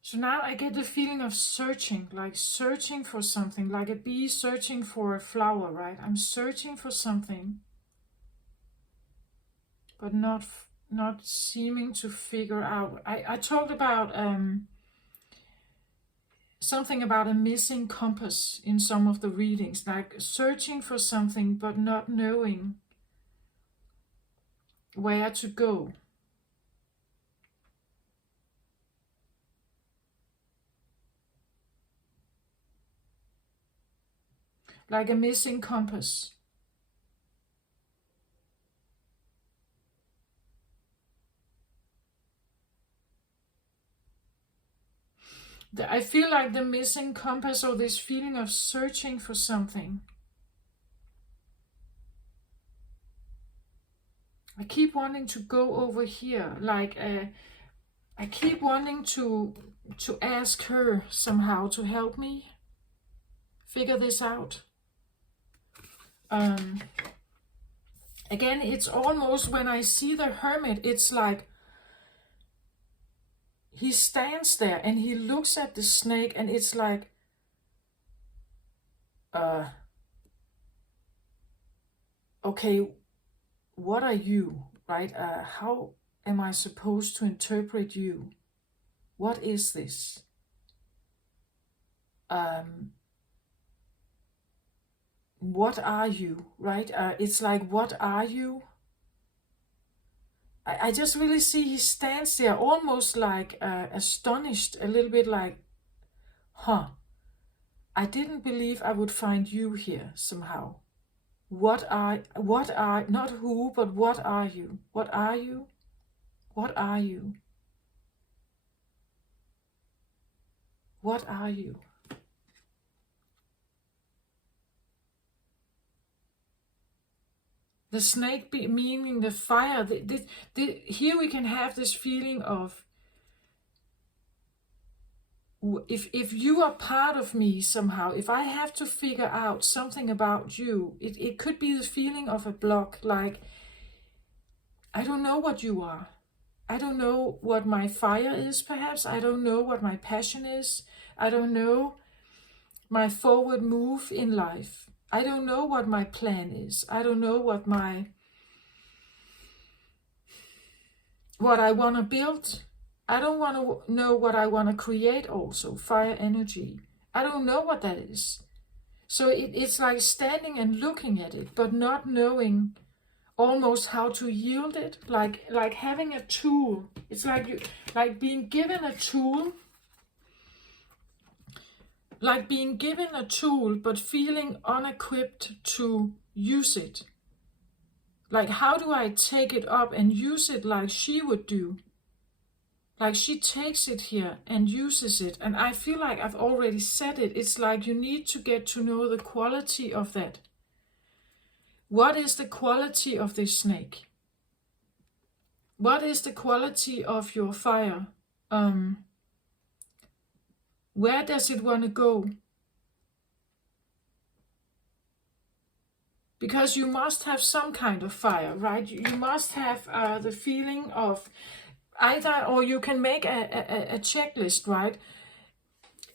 So now I get the feeling of searching, like searching for something, like a bee searching for a flower, right? I'm searching for something, but not seeming to figure out. I talked about something about a missing compass in some of the readings, like searching for something but not knowing where to go. Like a missing compass. I feel like the missing compass, or this feeling of searching for something. I keep wanting to go over here, like I keep wanting to ask her somehow to help me figure this out. Again, it's almost, when I see the Hermit, it's like he stands there and he looks at the snake, and it's like, okay, what are you, right? How am I supposed to interpret you? What is this? What are you, right? It's like, what are you? I just really see he stands there almost like astonished, a little bit like, huh, I didn't believe I would find you here somehow. What are, not who, but what are you? What are you? What are you? What are you? The snake meaning the fire. Here we can have this feeling of, if you are part of me somehow, if I have to figure out something about you, it could be the feeling of a block, like, I don't know what you are. I don't know what my fire is, perhaps. I don't know what my passion is. I don't know my forward move in life. I don't know what my plan is. I don't know what I want to build. I don't want to know what I want to create also, fire energy. I don't know what that is. So it's like standing and looking at it, but not knowing almost how to yield it, like having a tool. It's like being given a tool, but feeling unequipped to use it. Like, how do I take it up and use it like she would do? Like, she takes it here and uses it. And I feel like I've already said it. It's like you need to get to know the quality of that. What is the quality of this snake? What is the quality of your fire? Where does it want to go? Because you must have some kind of fire, right? You must have the feeling of either, or you can make a checklist, right?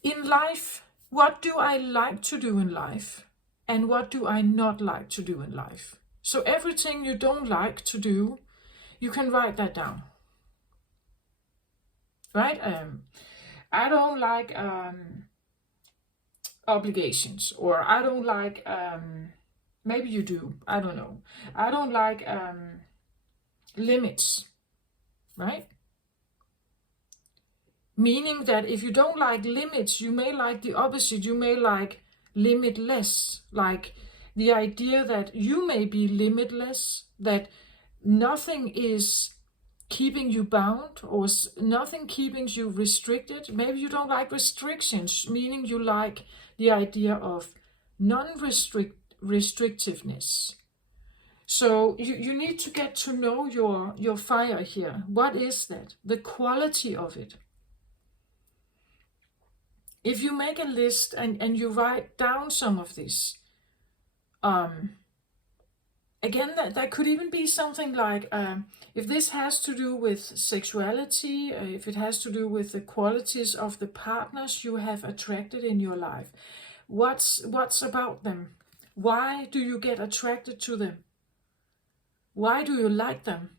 In life, what do I like to do in life? And what do I not like to do in life? So everything you don't like to do, you can write that down. Right? I don't like obligations, or I don't like, maybe you do, I don't know. I don't like limits, right? Meaning that if you don't like limits, you may like the opposite. You may like limitless, like the idea that you may be limitless, that nothing is keeping you bound, or nothing keeping you restricted. Maybe you don't like restrictions, meaning you like the idea of non-restrictiveness. So you need to get to know your fire here. What is that? The quality of it. If you make a list and you write down some of this, again, that could even be something like, if this has to do with sexuality, if it has to do with the qualities of the partners you have attracted in your life, what's about them? Why do you get attracted to them? Why do you like them?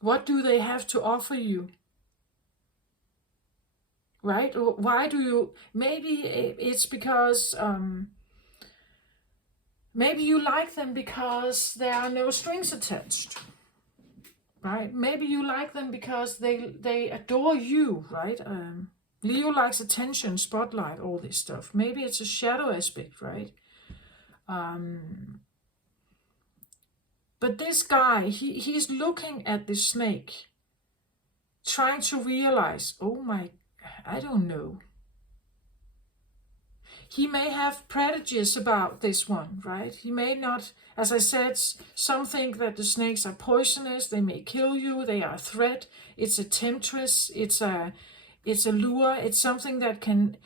What do they have to offer you? Right? Or why do you, maybe it's because, maybe you like them because there are no strings attached, right? Maybe you like them because they adore you, right? Leo likes attention, spotlight, all this stuff. Maybe it's a shadow aspect, right? But this guy, he's looking at the snake, trying to realize, oh my, I don't know. He may have prejudice about this one, right? He may not, as I said, some think that the snakes are poisonous, they may kill you, they are a threat, it's a temptress, it's a lure, it's something that can,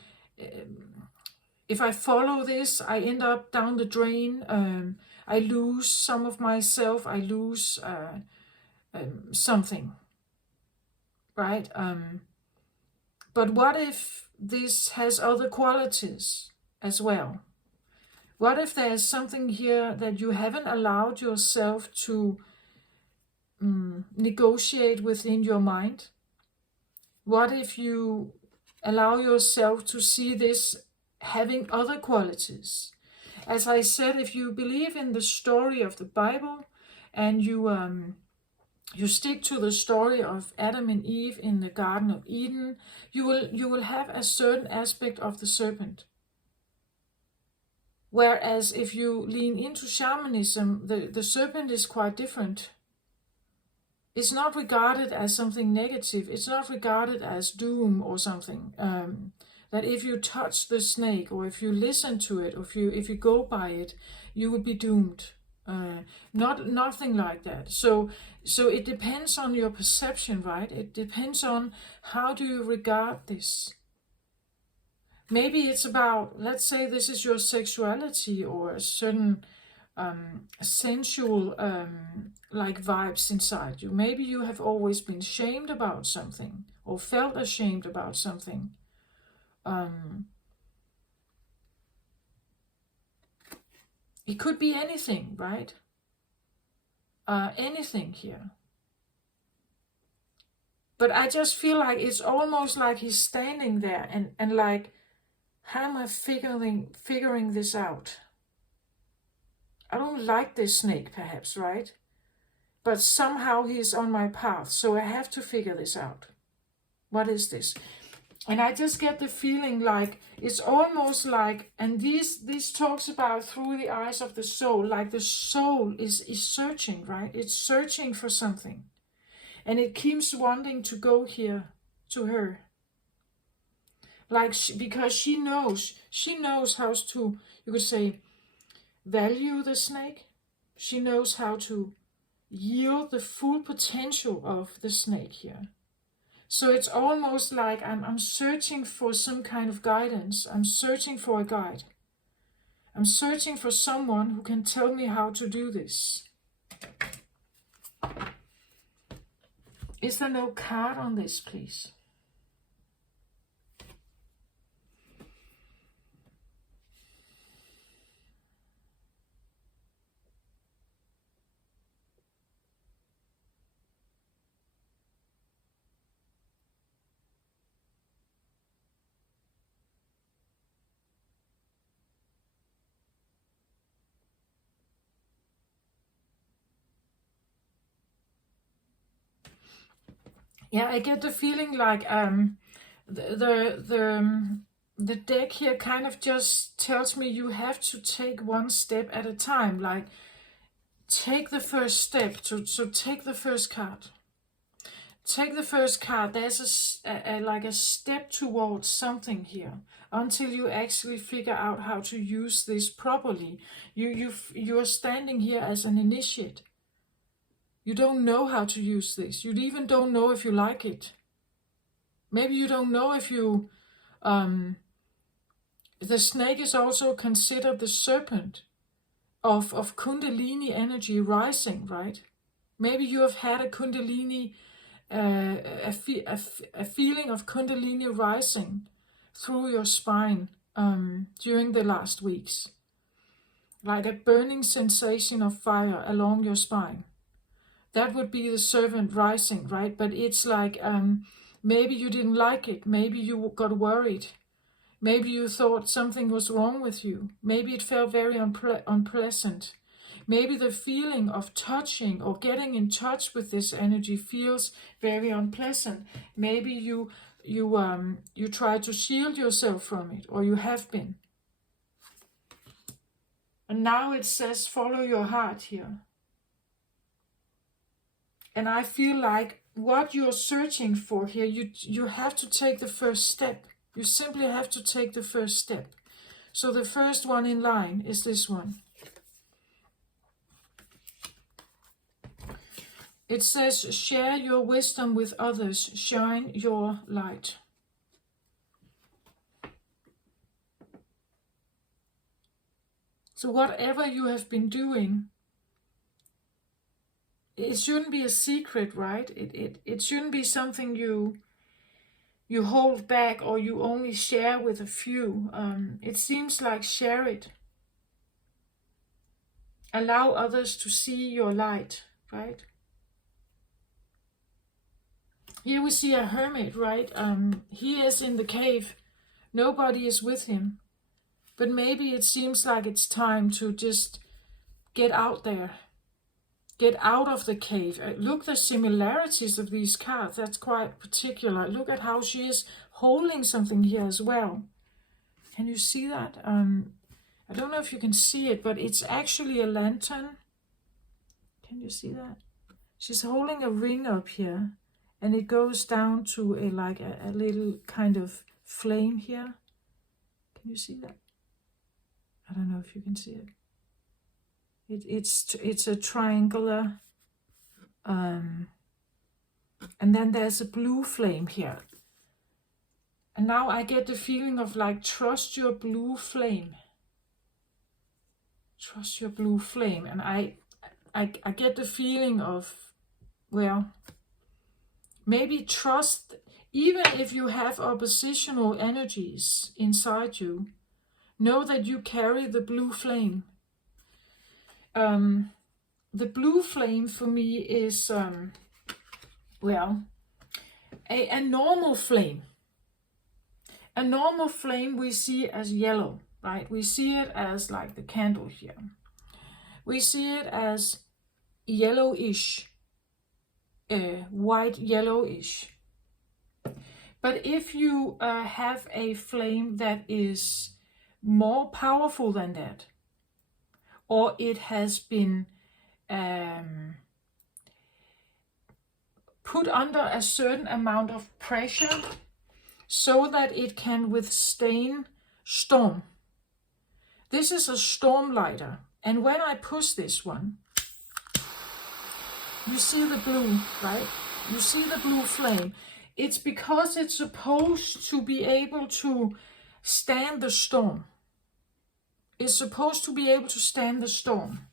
if I follow this, I end up down the drain, I lose some of myself, I lose something, right? But what if this has other qualities as well? What if there's something here that you haven't allowed yourself to negotiate within your mind? What if you allow yourself to see this having other qualities? As I said, if you believe in the story of the Bible and you you stick to the story of Adam and Eve in the Garden of Eden, you will have a certain aspect of the serpent. Whereas if you lean into shamanism, the serpent is quite different. It's not regarded as something negative. It's not regarded as doom or something. That if you touch the snake, or if you listen to it, or if you go by it, you will be doomed. Nothing like that. So it depends on your perception, right? It depends on how do you regard this. Maybe it's about, let's say this is your sexuality or a certain sensual like vibes inside you. Maybe you have always been shamed about something or felt ashamed about something. It could be anything, right? Anything here. But I just feel like it's almost like he's standing there and like, how am I figuring this out? I don't like this snake, perhaps, right? But somehow he's on my path, so I have to figure this out. What is this? And I just get the feeling like it's almost like, and this talks about through the eyes of the soul, like the soul is searching, right? It's searching for something. And it keeps wanting to go here to her. Like, because she knows how to, you could say, value the snake. She knows how to yield the full potential of the snake here. So it's almost like I'm searching for some kind of guidance. I'm searching for a guide. I'm searching for someone who can tell me how to do this. Is there no card on this, please? Yeah, I get the feeling like the deck here kind of just tells me you have to take one step at a time. Like, take the first step. So take the first card. Take the first card. There's like a step towards something here until you actually figure out how to use this properly. You are standing here as an initiate. You don't know how to use this. You even don't know if you like it. Maybe you don't know if you... the snake is also considered the serpent of Kundalini energy rising, right? Maybe you have had a Kundalini, a feeling of Kundalini rising through your spine during the last weeks. Like a burning sensation of fire along your spine. That would be the serpent rising, right? But it's like, maybe you didn't like it. Maybe you got worried. Maybe you thought something was wrong with you. Maybe it felt very unpleasant. Maybe the feeling of touching or getting in touch with this energy feels very unpleasant. Maybe you try to shield yourself from it, or you have been. And now it says, follow your heart here. And I feel like what you're searching for here, you have to take the first step. You simply have to take the first step. So the first one in line is this one. It says, share your wisdom with others, shine your light. So whatever you have been doing, it shouldn't be a secret, right? It shouldn't be something you hold back or you only share with a few. It seems like share it. Allow others to see your light, right? Here we see a hermit, right? He is in the cave. Nobody is with him. But maybe it seems like it's time to just get out there get out of the cave. Look the similarities of these cards. That's quite particular. Look at how she is holding something here as well. Can you see that? I don't know if you can see it, but it's actually a lantern. Can you see that? She's holding a ring up here, and it goes down to a little kind of flame here. Can you see that? I don't know if you can see it. It's a triangular, and then there's a blue flame here. And now I get the feeling of like, trust your blue flame. Trust your blue flame. And I get the feeling of, well, maybe trust, even if you have oppositional energies inside you, know that you carry the blue flame. The blue flame for me is, well, a normal flame. A normal flame we see as yellow, right? We see it as like the candle here. We see it as yellowish, white yellowish. But if you have a flame that is more powerful than that, or it has been put under a certain amount of pressure so that it can withstand storm. This is a storm lighter. And when I push this one, you see the blue, right? You see the blue flame. It's because it's supposed to be able to stand the storm. It's supposed to be able to stand the storm.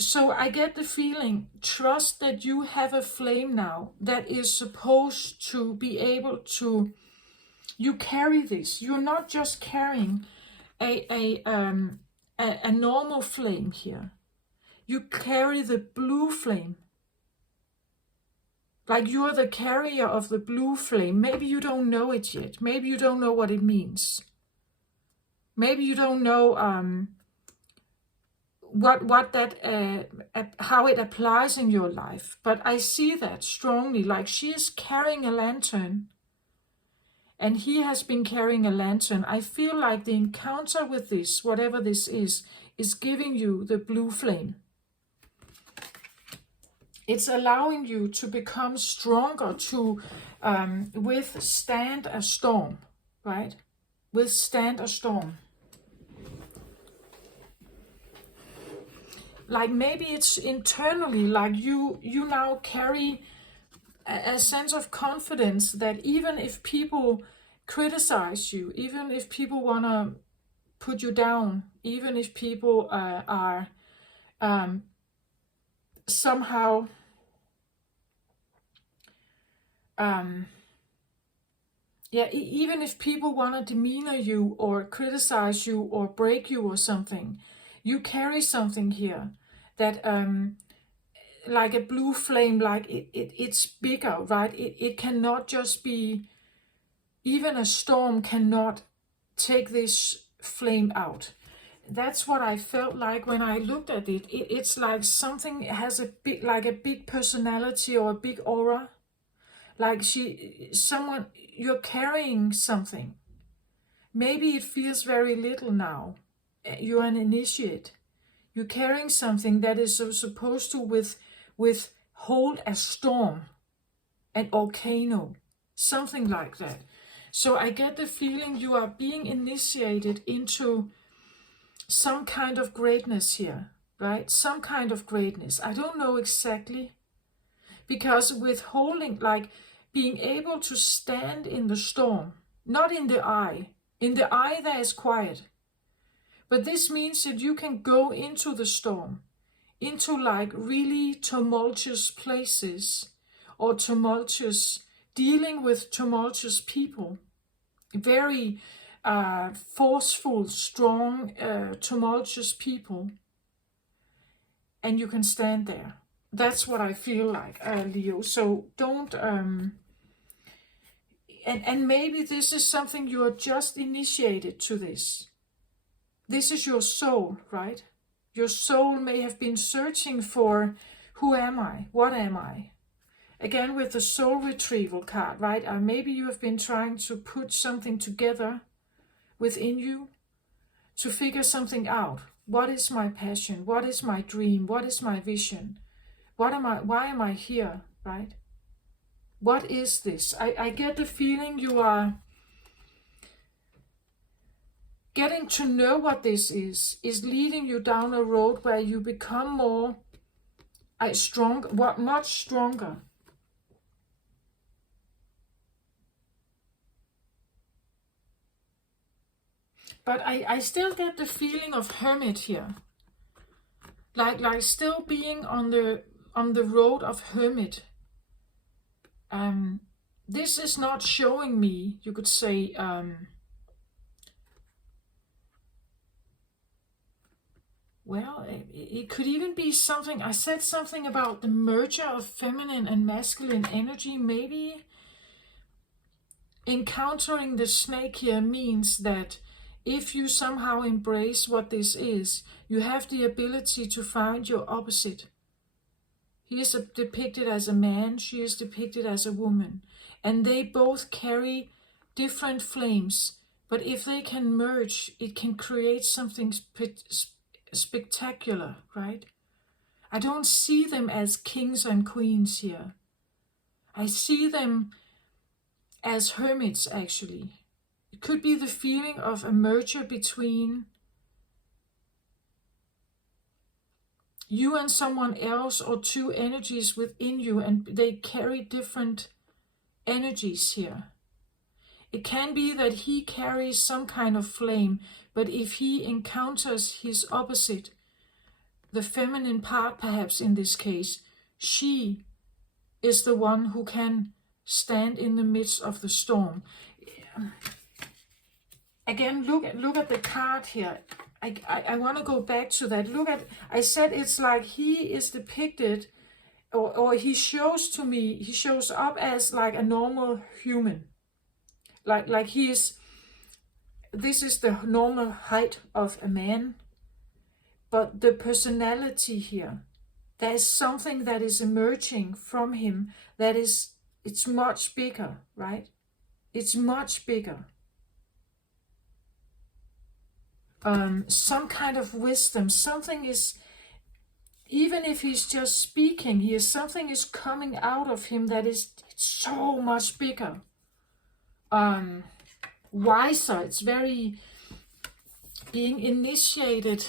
So I get the feeling, trust that you have a flame now that is supposed to be able to, you carry this. You're not just carrying a normal flame here. You carry the blue flame. Like you're the carrier of the blue flame. Maybe you don't know it yet. Maybe you don't know what it means. Maybe you don't know what that how it applies in your life. But I see that strongly. Like she is carrying a lantern, and he has been carrying a lantern. I feel like the encounter with this, whatever this is giving you the blue flame. It's allowing you to become stronger, to withstand a storm, right? Withstand a storm. Like maybe it's internally, like you now carry a sense of confidence that even if people criticize you, even if people want to put you down, even if people are somehow even if people want to demeanor you or criticize you or break you or something, you carry something here that like a blue flame, like it's bigger, right? It cannot just be, even a storm cannot take this flame out. That's what I felt like when I looked at it. It's like something has a big personality or a big aura. Like you're carrying something. Maybe it feels very little now. You're an initiate. You're carrying something that is supposed to withhold a storm, an volcano, something like that. So I get the feeling you are being initiated into some kind of greatness here, right? Some kind of greatness. I don't know exactly. Because withholding, like being able to stand in the storm, not in the eye. In the eye there is quiet. But this means that you can go into the storm, into like really tumultuous places, or dealing with tumultuous people. Very forceful, strong, tumultuous people. And you can stand there. That's what I feel like, Leo. So don't, and maybe this is something you are just initiated to this. This is your soul, right? Your soul may have been searching for, who am I? What am I? Again, with the soul retrieval card, right? Maybe you have been trying to put something together within you to figure something out. What is my passion? What is my dream? What is my vision? What am I? Why am I here, right? What is this? I get the feeling you are getting to know what this is leading you down a road where you become more much stronger. But I still get the feeling of hermit here. Like still being on the road of hermit. This is not showing me, you could say, well, it could even be something, I said something about the merger of feminine and masculine energy. Maybe encountering the snake here means that if you somehow embrace what this is, you have the ability to find your opposite. He is depicted as a man, she is depicted as a woman. And they both carry different flames. But if they can merge, it can create something spectacular, right? I don't see them as kings and queens here. I see them as hermits, actually. It could be the feeling of a merger between you and someone else, or two energies within you, and they carry different energies here. It can be that he carries some kind of flame, but if he encounters his opposite, the feminine part perhaps in this case, she is the one who can stand in the midst of the storm. Again, look at the card here. I want to go back to that. Look at, I said it's like he is depicted, or he shows to me, he shows up as like a normal human. Like he is, this is the normal height of a man. But the personality here, there is something that is emerging from him that is, it's much bigger, right? It's much bigger. Some kind of wisdom, something is, even if he's just speaking here, something is coming out of him that is so much bigger, wiser. It's very being initiated.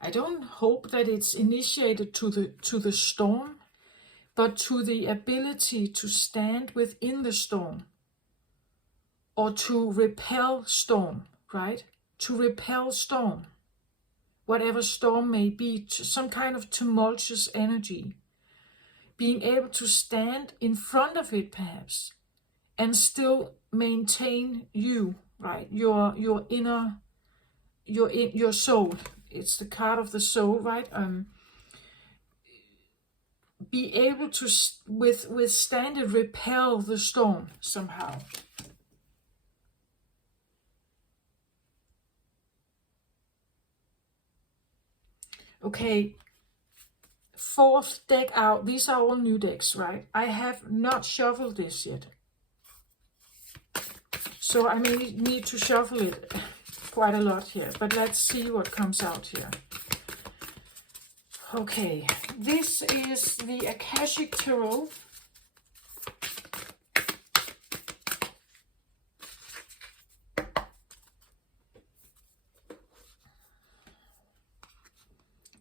I don't hope that it's initiated to the storm, but to the ability to stand within the storm, or to repel storm, right? To repel storm, whatever storm may be, some kind of tumultuous energy, being able to stand in front of it perhaps, and still maintain you, right? Your inner, your soul. It's the card of the soul, right? Be able to withstand and repel the storm somehow. Okay, fourth deck out. These are all new decks, right? I have not shuffled this yet, so I may need to shuffle it quite a lot here, but let's see what comes out here. Okay, this is the Akashic Tarot.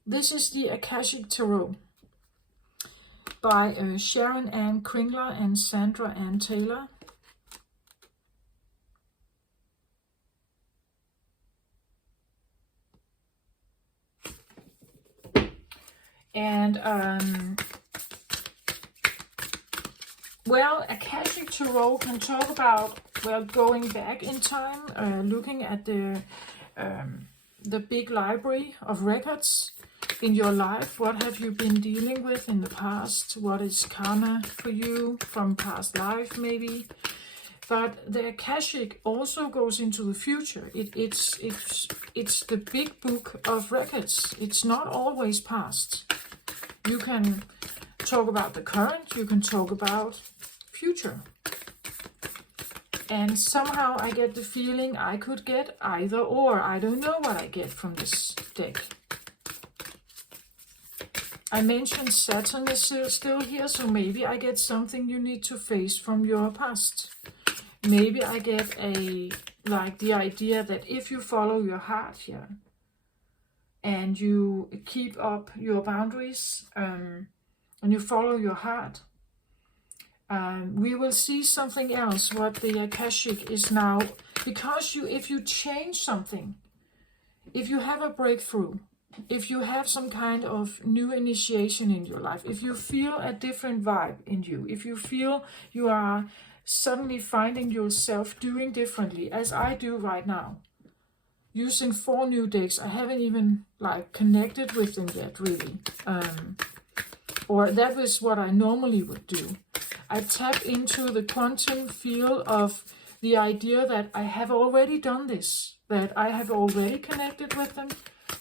This is the Akashic Tarot by Sharon Ann Kringler and Sandra Ann Taylor. And, well, Akashic Tarot can talk about, well, going back in time, looking at the big library of records in your life. What have you been dealing with in the past? What is karma for you from past life, maybe? But the Akashic also goes into the future. It's the big book of records. It's not always past. You can talk about the current, you can talk about future. And somehow I get the feeling I could get either or. I don't know what I get from this deck. I mentioned Saturn is still here, so maybe I get something you need to face from your past. Maybe I get the idea that if you follow your heart here and you keep up your boundaries and you follow your heart, we will see something else, what the Akashic is now. Because if you change something, if you have a breakthrough, if you have some kind of new initiation in your life, if you feel a different vibe in you, if you feel you are suddenly finding yourself doing differently, as I do right now, using 4 new decks. I haven't even connected with them yet, really. Or that was what I normally would do. I tap into the quantum field of the idea that I have already done this, that I have already connected with them.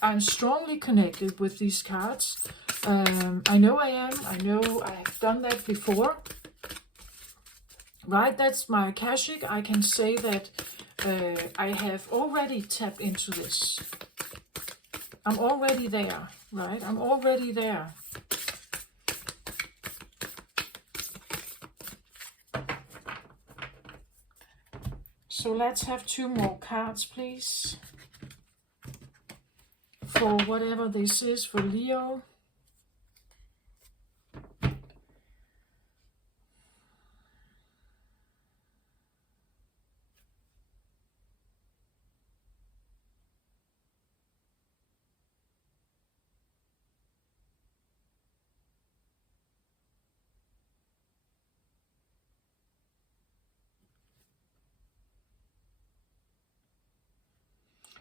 I'm strongly connected with these cards. I know I am. I know I have done that before. Right, that's my Akashic. I can say that I have already tapped into this. I'm already there, right? I'm already there. So let's have 2 more cards, please. For whatever this is for Leo.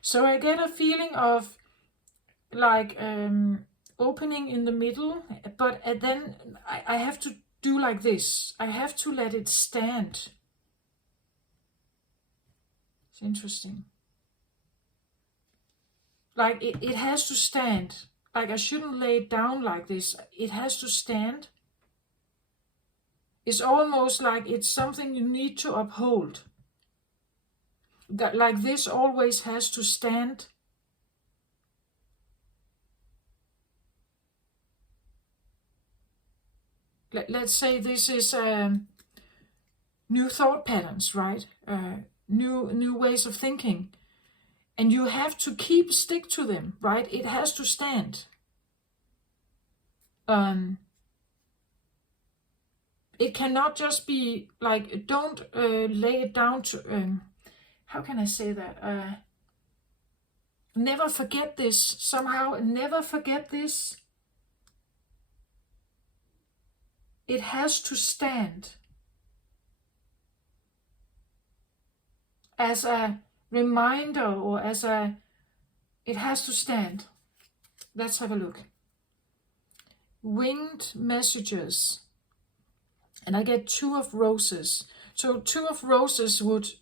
So I get a feeling of opening in the middle, but then I have to do like this. I have to let it stand. It's interesting. Like it has to stand. Like I shouldn't lay it down like this. It has to stand. It's almost like it's something you need to uphold. That like this always has to stand. Let's say this is new thought patterns, right? New ways of thinking. And you have to stick to them, right? It has to stand. It cannot just be like, don't lay it down to, how can I say that? Never forget this, somehow, never forget this. It has to stand as a reminder, or it has to stand. Let's have a look. Winged messages. And I get 2 of roses. So 2 of roses would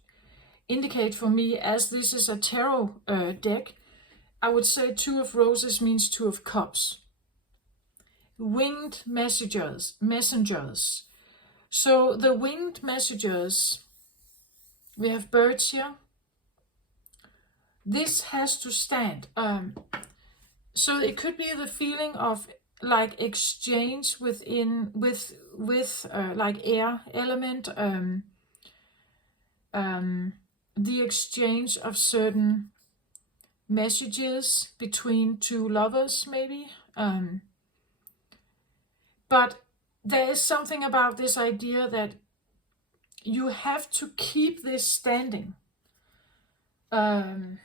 indicate for me, as this is a tarot deck, I would say 2 of roses means 2 of cups. Winged messengers. So the winged messengers, we have birds here. This has to stand. So it could be the feeling of like exchange with like air element, the exchange of certain messages between 2 lovers, maybe. But there is something about this idea that you have to keep this standing. The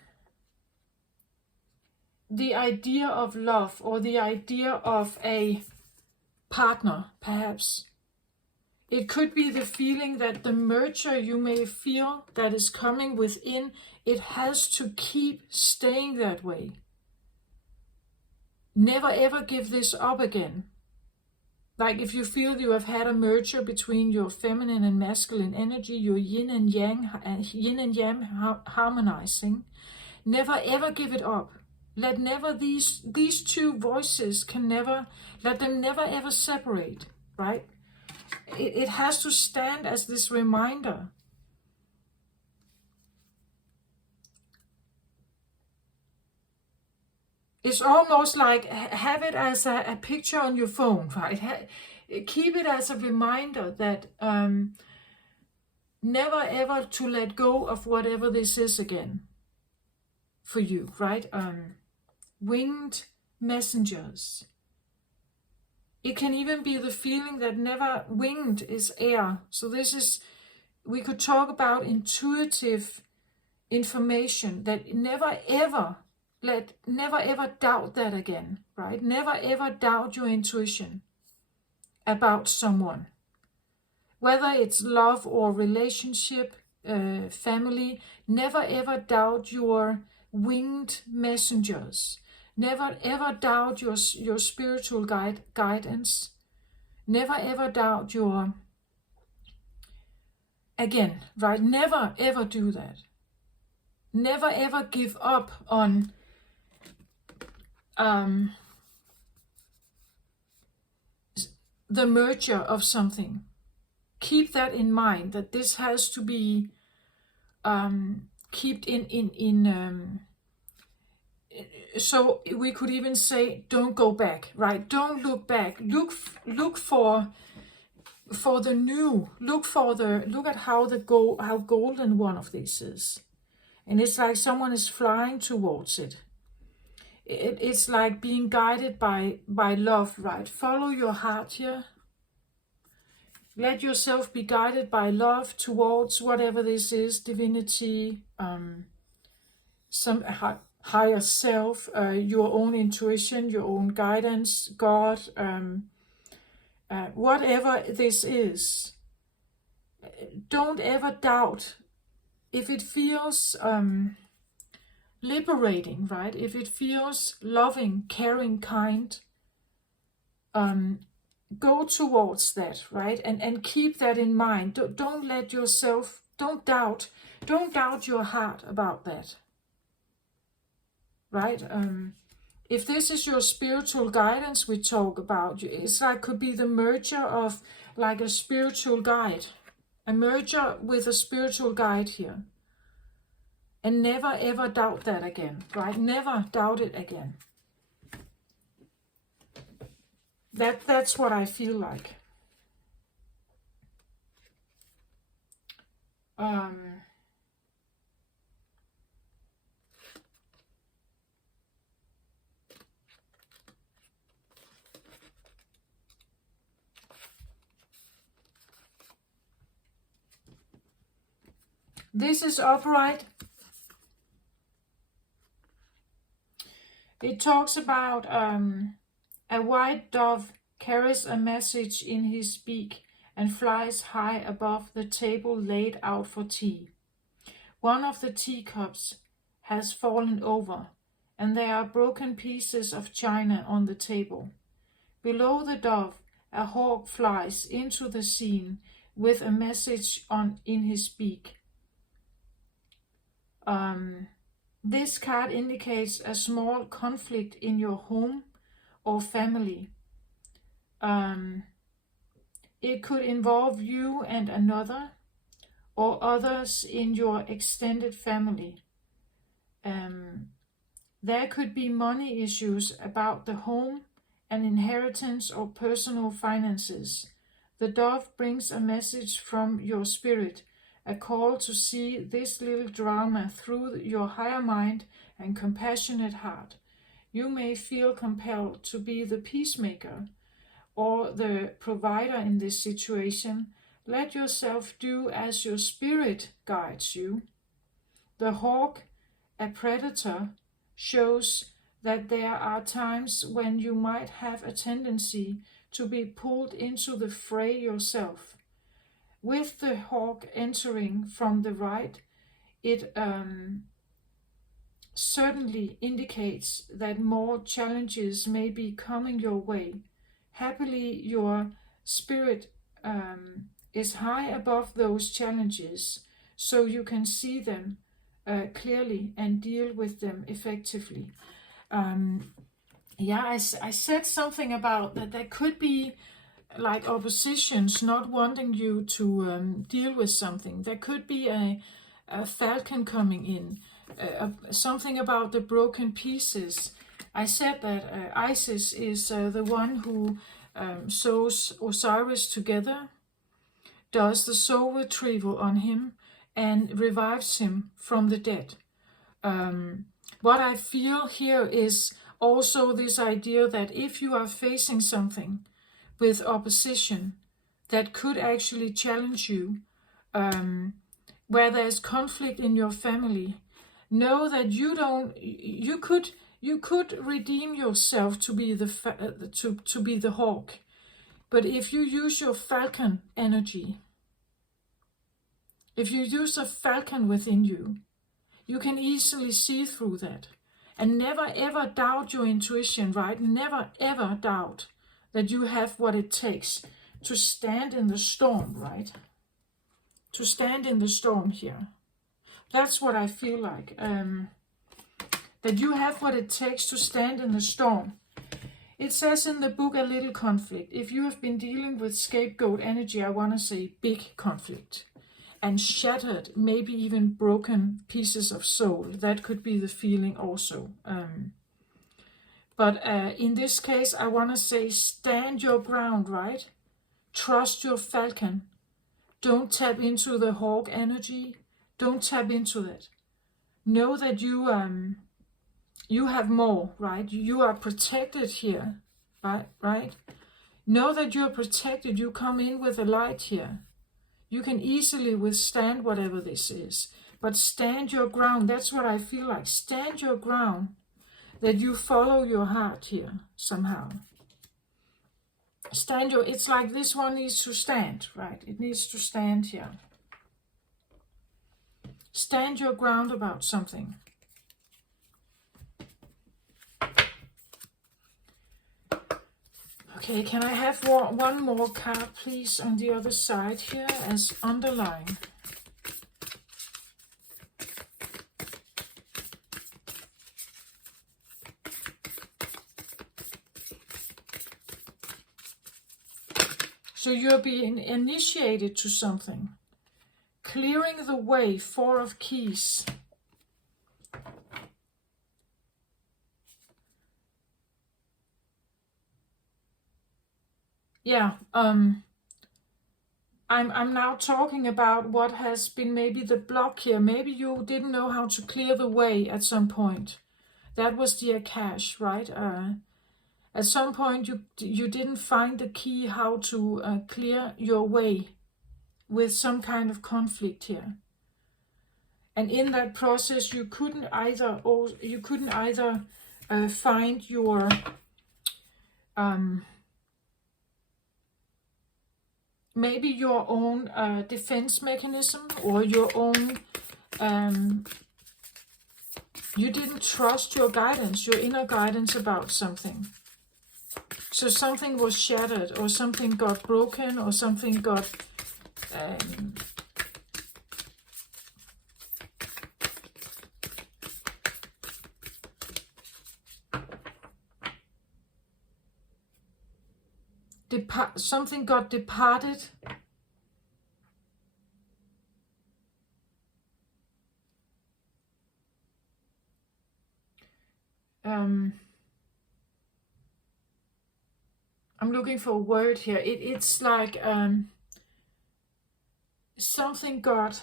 idea of love, or the idea of a partner, perhaps. It could be the feeling that the merger you may feel that is coming within, it has to keep staying that way. Never ever give this up again. Like if you feel you have had a merger between your feminine and masculine energy, your yin and yang harmonizing, never ever give it up. Let never these two voices let them never ever separate, right? It has to stand as this reminder. It's almost like have it as a picture on your phone, right? Keep it as a reminder that never ever to let go of whatever this is again for you, right? Winged messengers. It can even be the feeling that never winged is air. So we could talk about intuitive information that never ever doubt that again, right? Never ever doubt your intuition about someone. Whether it's love or relationship, family, never ever doubt your winged messengers. Never ever doubt your spiritual guidance. Never ever doubt again, right? Never ever do that. Never ever give up on the merger of something. Keep that in mind, that this has to be kept in so we could even say, don't go back, right? Don't look back. Look for the new. Look at how golden one of these is. And it's like someone is flying towards it. It's like being guided by love, right? Follow your heart here. Let yourself be guided by love towards whatever this is, divinity, some higher self, your own intuition, your own guidance, God, whatever this is. Don't ever doubt. If it feels liberating, right? If it feels loving, caring, kind, go towards that, right? And keep that in mind. Don't let yourself, don't doubt your heart about that, right? If this is your spiritual guidance we talk about, it's like could be the merger of like a spiritual guide, a merger with a spiritual guide here. And never ever doubt that again, right? Never doubt it again. That's what I feel like. This is upright. It talks about a white dove carries a message in his beak and flies high above the table laid out for tea. One of the teacups has fallen over, and there are broken pieces of china on the table. Below the dove, a hawk flies into the scene with a message in his beak. This card indicates a small conflict in your home or family. It could involve you and another, or others in your extended family. There could be money issues about the home, an inheritance, or personal finances. The dove brings a message from your spirit, a call to see this little drama through your higher mind and compassionate heart. You may feel compelled to be the peacemaker or the provider in this situation. Let yourself do as your spirit guides you. The hawk, a predator, shows that there are times when you might have a tendency to be pulled into the fray yourself. With the hawk entering from the right, it certainly indicates that more challenges may be coming your way. Happily, your spirit is high above those challenges, so you can see them clearly and deal with them effectively. Yeah, I said something about that there could be like oppositions not wanting you to deal with something. There could be a falcon coming in, something about the broken pieces. I said that Isis is the one who sews Osiris together, does the soul retrieval on him, and revives him from the dead. What I feel here is also this idea that if you are facing something with opposition that could actually challenge you, where there's conflict in your family, know that you could redeem yourself to be to be the hawk. But if you use your falcon energy, if you use a falcon within you, you can easily see through that. And never ever doubt your intuition, right? Never ever doubt that you have what it takes to stand in the storm, right? To stand in the storm here. That's what I feel like. That you have what it takes to stand in the storm. It says in the book, A Little Conflict. If you have been dealing with scapegoat energy, I want to say big conflict. And shattered, maybe even broken pieces of soul. That could be the feeling also. But in this case, I want to say stand your ground, right? Trust your falcon. Don't tap into the hawk energy. Don't tap into that. Know that you have more, right? You are protected here, right? Know that you are protected. You come in with a light here. You can easily withstand whatever this is. But stand your ground. That's what I feel like. Stand your ground. That you follow your heart here somehow. It's like this one needs to stand, right? It needs to stand here. Stand your ground about something. Okay, can I have one more card, please, on the other side here as underline? So you're being initiated to something. Clearing the way, Four of Keys. Yeah, I'm now talking about what has been maybe the block here. Maybe you didn't know how to clear the way at some point. That was the Akash, right? At some point you didn't find the key how to clear your way with some kind of conflict here. And in that process you couldn't either find your maybe your own defense mechanism, or your own, you didn't trust your guidance, your inner guidance about something. So something was shattered, or something got broken, or something got something got departed. I'm looking for a word here. It's like something got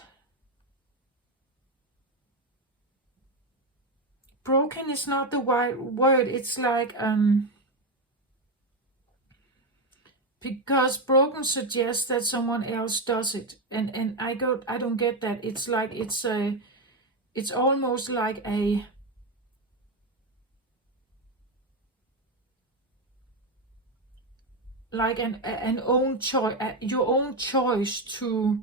broken is not the right word. It's like because broken suggests that someone else does it, and I don't get that. It's like it's almost like an own choice, your own choice to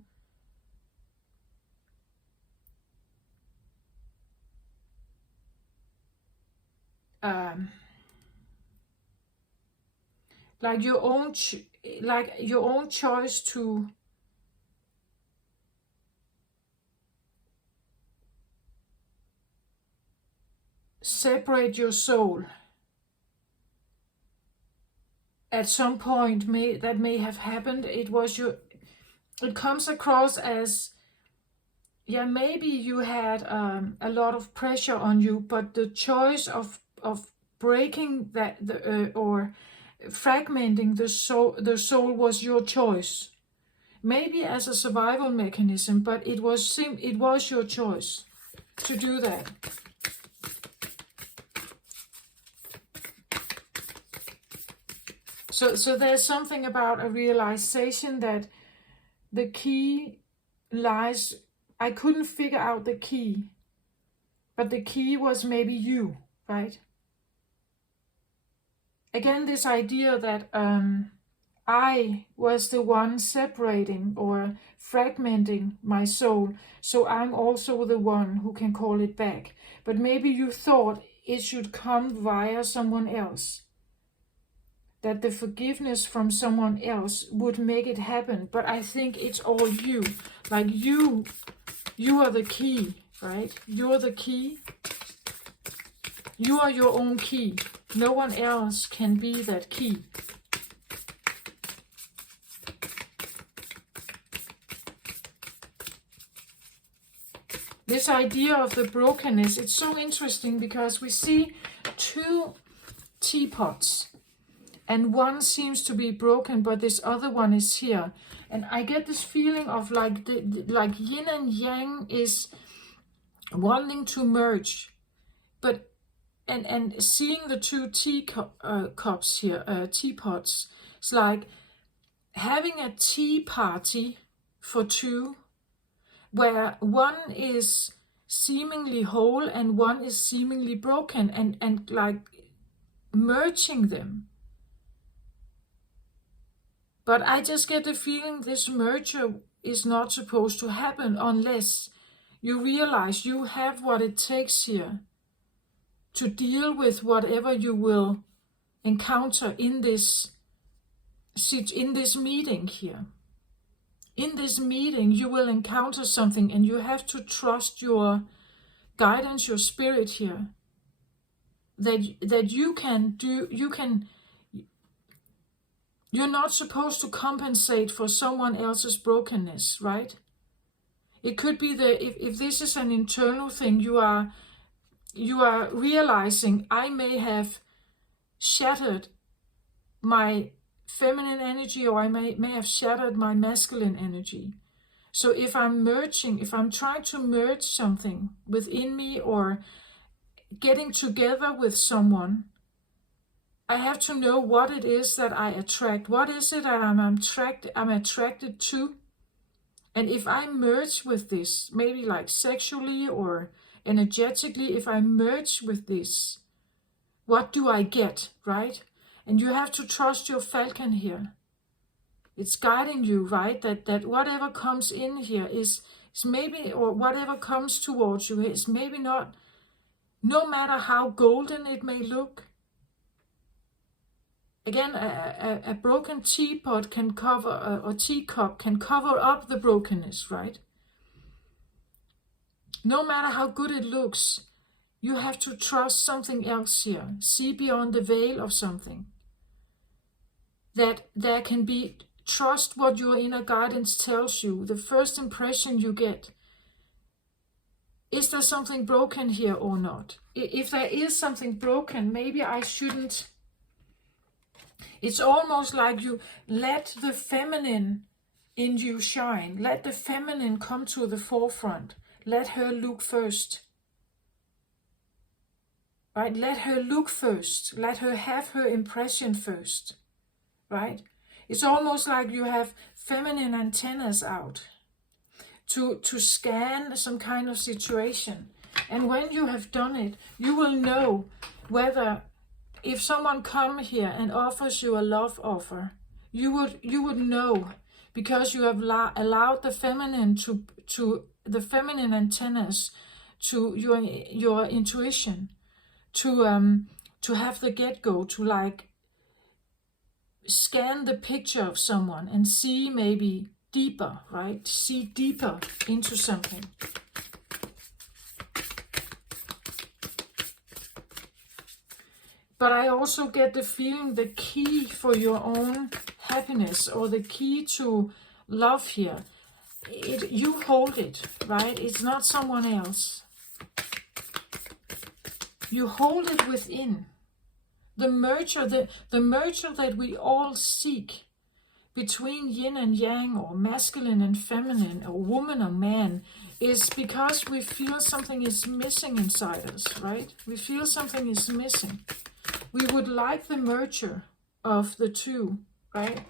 like your own choice to separate your soul. At some point that may have happened. It comes across as, yeah, maybe you had a lot of pressure on you, but the choice of breaking that or fragmenting the soul was your choice. Maybe as a survival mechanism, but it was your choice to do that. So there's something about a realization that the key lies. I couldn't figure out the key, but the key was maybe you, right? Again, this idea that I was the one separating or fragmenting my soul, so I'm also the one who can call it back. But maybe you thought it should come via someone else, that the forgiveness from someone else would make it happen. But I think it's all you. Like you are the key, right? You're the key. You are your own key. No one else can be that key. This idea of the brokenness, it's so interesting because we see two teapots. And one seems to be broken, but this other one is here. And I get this feeling of like like yin and yang is wanting to merge. But and seeing the two cups here, teapots, it's like having a tea party for two, where one is seemingly whole and one is seemingly broken, and like merging them. But I just get the feeling this merger is not supposed to happen unless you realize you have what it takes here to deal with whatever you will encounter in this meeting here. In this meeting, you will encounter something, and you have to trust your guidance, your spirit here, that you can do. You're not supposed to compensate for someone else's brokenness, right? It could be if this is an internal thing, you are realizing, I may have shattered my feminine energy, or I may have shattered my masculine energy. So if I'm trying to merge something within me or getting together with someone, I have to know what it is that I attract. What is it that I'm attracted to? And if I merge with this, maybe like sexually or energetically, if I merge with this, what do I get, right? And you have to trust your falcon here. It's guiding you, right? That whatever comes in here is maybe, or whatever comes towards you is maybe not, no matter how golden it may look. Again, a broken teapot can cover, or teacup can cover up the brokenness, right? No matter how good it looks, you have to trust something else here. See beyond the veil of something. That there can be, trust what your inner guidance tells you. The first impression you get. Is there something broken here or not? If there is something broken, maybe I shouldn't. It's almost like you let the feminine in you shine. Let the feminine come to the forefront. Let her look first. Right? Let her look first. Let her have her impression first. Right? It's almost like you have feminine antennas out to scan some kind of situation. And when you have done it, you will know whether, if someone comes here and offers you a love offer, you would know, because you have allowed the feminine to the feminine antennas, to your intuition, to have the get-go, to like scan the picture of someone and see maybe deeper, right? See deeper into something. But I also get the feeling the key for your own happiness, or the key to love here, you hold it, right? It's not someone else. You hold it within. The merger that we all seek between yin and yang, or masculine and feminine, or woman or man, is because we feel something is missing inside us, right? We feel something is missing. We would like the merger of the two, right?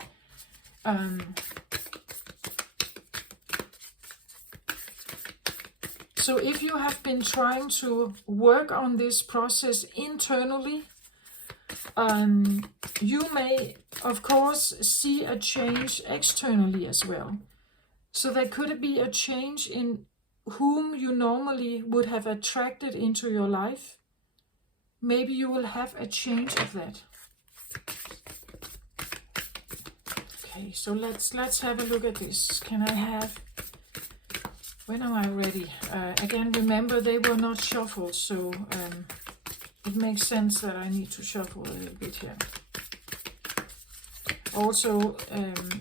So if you have been trying to work on this process internally, you may, of course, see a change externally as well. So there could be a change in whom you normally would have attracted into your life. Maybe you will have a change of that. Okay, so let's have a look at this. Can I have... When am I ready? Again, remember they were not shuffled, so it makes sense that I need to shuffle a little bit here. Also,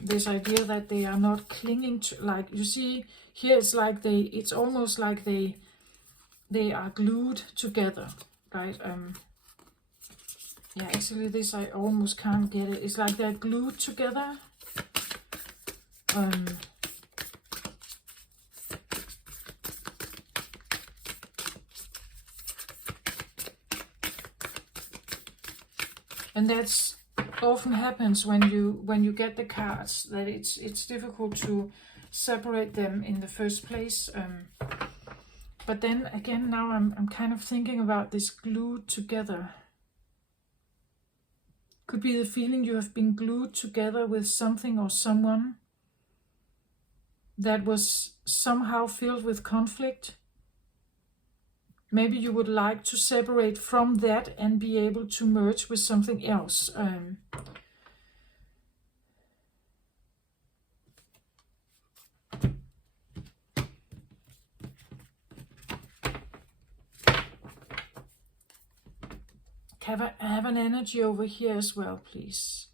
this idea that they are not clinging to, like, you see here, it's like it's almost like they are glued together, right? Yeah, actually this I almost can't get it. It's like they're glued together. And that's often happens when you get the cards, that it's difficult to separate them in the first place. But then again, now I'm kind of thinking about this glued together. Could be the feeling you have been glued together with something or someone that was somehow filled with conflict. Maybe you would like to separate from that and be able to merge with something else. Have an energy over here as well, please.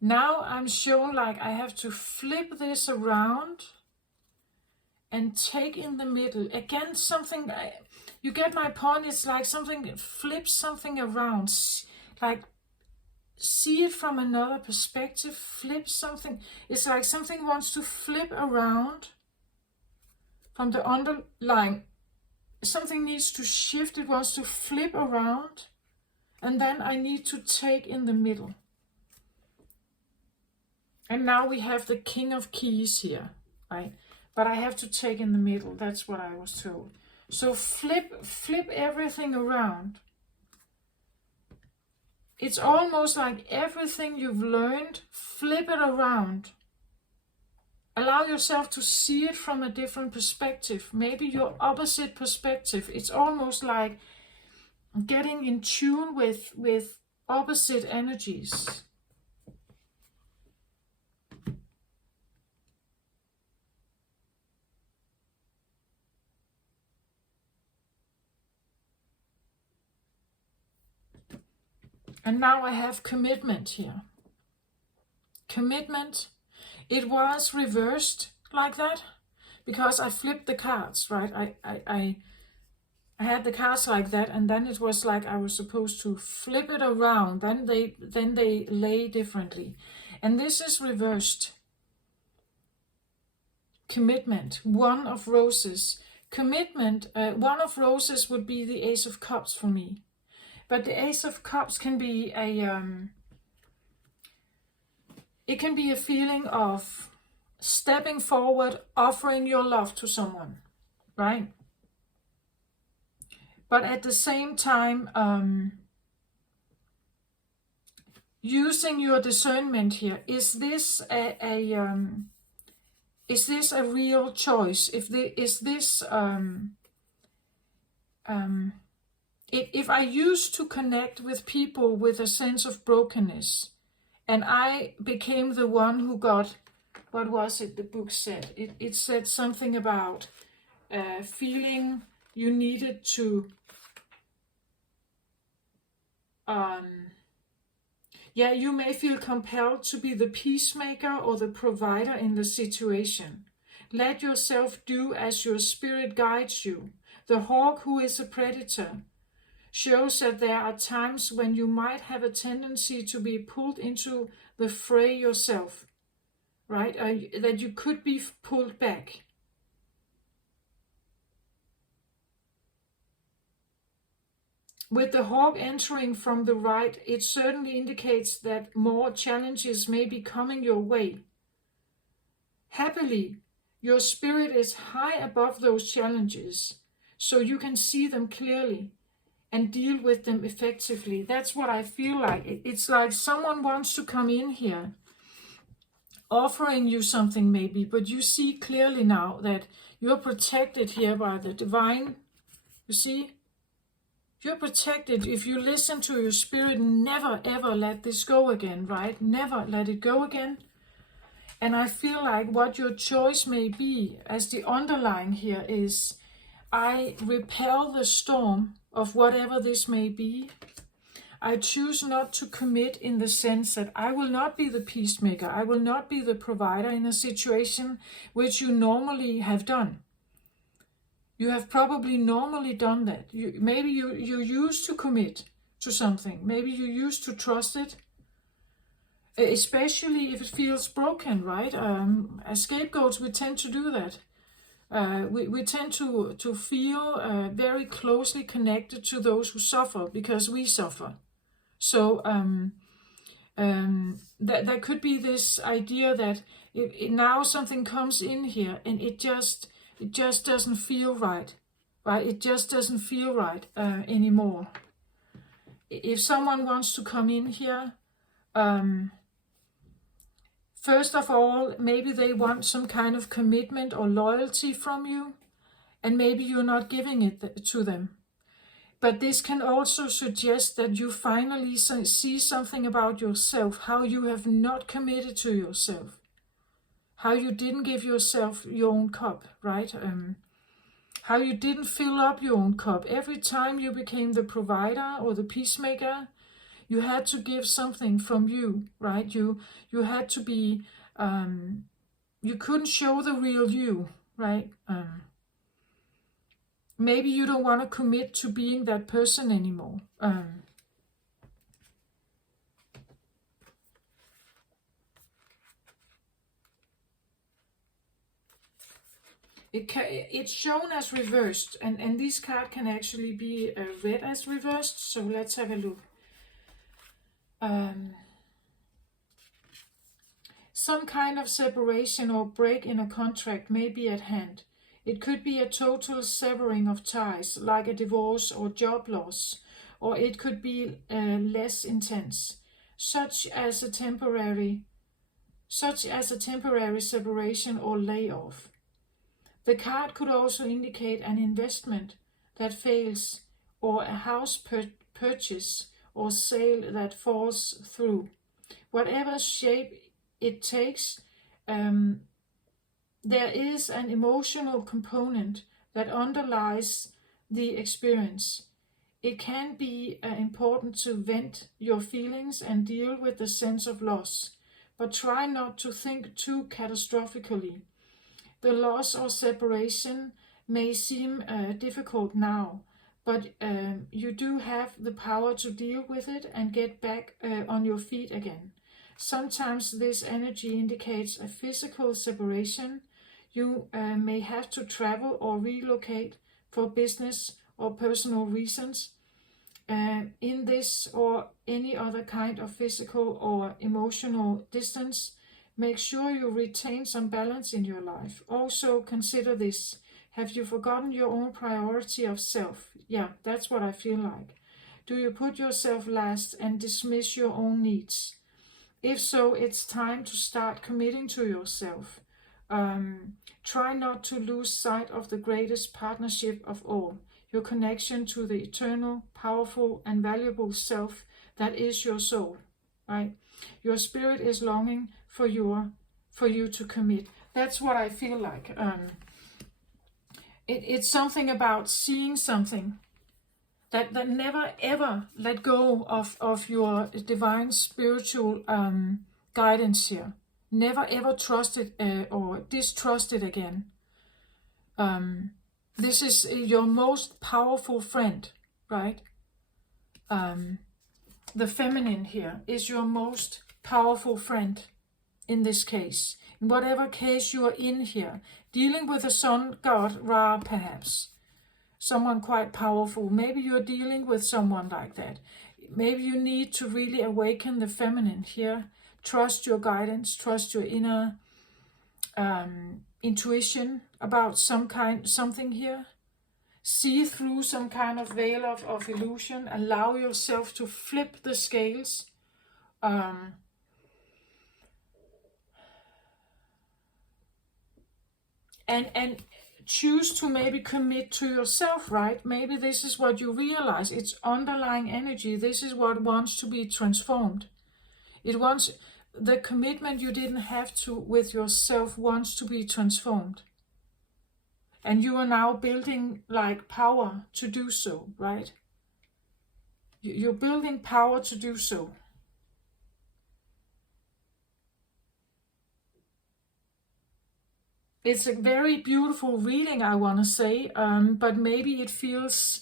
Now I'm shown like I have to flip this around and take in the middle. Again, something, you get my point, it's like something flips something around, like see it from another perspective, flip something. It's like something wants to flip around from the underlying. Something needs to shift, it wants to flip around, and then I need to take in the middle. And now we have the King of Keys here, right? But I have to take in the middle. That's what I was told. So flip everything around. It's almost like everything you've learned, flip it around. Allow yourself to see it from a different perspective. Maybe your opposite perspective. It's almost like getting in tune with opposite energies. And now I have commitment here. Commitment. It was reversed like that because I flipped the cards, right? I had the cards like that, and then it was like I was supposed to flip it around. Then they lay differently, and this is reversed. Commitment. One of Roses. Commitment. One of Roses would be the Ace of Cups for me. But the Ace of Cups can be it can be a feeling of stepping forward, offering your love to someone, right? But at the same time, using your discernment here. Is this a real choice? If I used to connect with people with a sense of brokenness, and I became the one who got, what was it the book said? It said something about feeling you needed to, you may feel compelled to be the peacemaker or the provider in the situation. Let yourself do as your spirit guides you. The hawk, who is a predator, shows that there are times when you might have a tendency to be pulled into the fray yourself, right? That you could be pulled back. With the hawk entering from the right, it certainly indicates that more challenges may be coming your way. Happily, your spirit is high above those challenges, so you can see them clearly and deal with them effectively. That's what I feel like. It's like someone wants to come in here, offering you something maybe, but you see clearly now that you're protected here by the divine. You see? You're protected. If you listen to your spirit, never ever let this go again, right? Never let it go again. And I feel like what your choice may be, as the underlying here is, I repel the storm of whatever this may be. I choose not to commit in the sense that I will not be the peacemaker. I will not be the provider in a situation which you normally have done. You have probably normally done that. Maybe you used to commit to something. Maybe you used to trust it. Especially if it feels broken, right? As scapegoats, we tend to do that. We tend to feel very closely connected to those who suffer because we suffer. So that could be this idea that now something comes in here and it just doesn't feel right? It just doesn't feel right anymore. If someone wants to come in here, first of all, maybe they want some kind of commitment or loyalty from you, and maybe you're not giving it to them. But this can also suggest that you finally see something about yourself, how you have not committed to yourself, how you didn't give yourself your own cup, right? How you didn't fill up your own cup. Every time you became the provider or the peacemaker, you had to give something from you, right? You had to be, you couldn't show the real you, right? Maybe you don't want to commit to being that person anymore. It's shown as reversed, and this card can actually be read as reversed, so let's have a look. Some kind of separation or break in a contract may be at hand. It could be a total severing of ties, like a divorce or job loss, or it could be less intense, such as a temporary separation or layoff. The card could also indicate an investment that fails, or a house purchase or sale that falls through. Whatever shape it takes, there is an emotional component that underlies the experience. It can be important to vent your feelings and deal with the sense of loss, but try not to think too catastrophically. The loss or separation may seem difficult now, but you do have the power to deal with it and get back on your feet again. Sometimes this energy indicates a physical separation. You may have to travel or relocate for business or personal reasons. In this or any other kind of physical or emotional distance, make sure you retain some balance in your life. Also consider this. Have you forgotten your own priority of self? Yeah, that's what I feel like. Do you put yourself last and dismiss your own needs? If so, it's time to start committing to yourself. Try not to lose sight of the greatest partnership of all, your connection to the eternal, powerful, and valuable self that is your soul, right? Your spirit is longing for you to commit. That's what I feel like. It's something about seeing something that never ever let go of your divine spiritual guidance here. Never ever trust it or distrust it again. This is your most powerful friend, right? The feminine here is your most powerful friend in this case. In whatever case you are in here, dealing with a sun god Ra perhaps. Someone quite powerful. Maybe you're dealing with someone like that. Maybe you need to really awaken the feminine here. Trust your guidance, trust your inner intuition about something here. See through some kind of veil of illusion. Allow yourself to flip the scales. And choose to maybe commit to yourself, right? Maybe this is what you realize. It's underlying energy. This is what wants to be transformed. It wants the commitment you didn't have to with yourself wants to be transformed. And you are now building like power to do so, right? You're building power to do so. It's a very beautiful reading, I want to say, but maybe it feels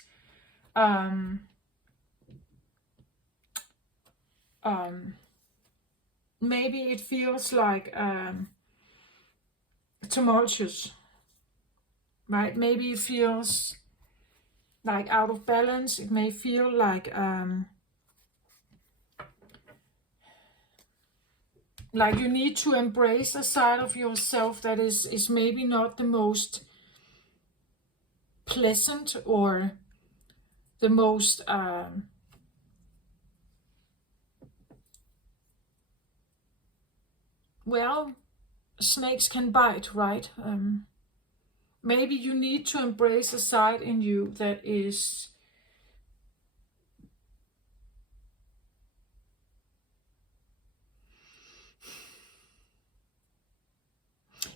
like tumultuous, right? Maybe it feels like out of balance. It may feel like you need to embrace a side of yourself that is maybe not the most pleasant or the most well, snakes can bite, right? Maybe you need to embrace a side in you that is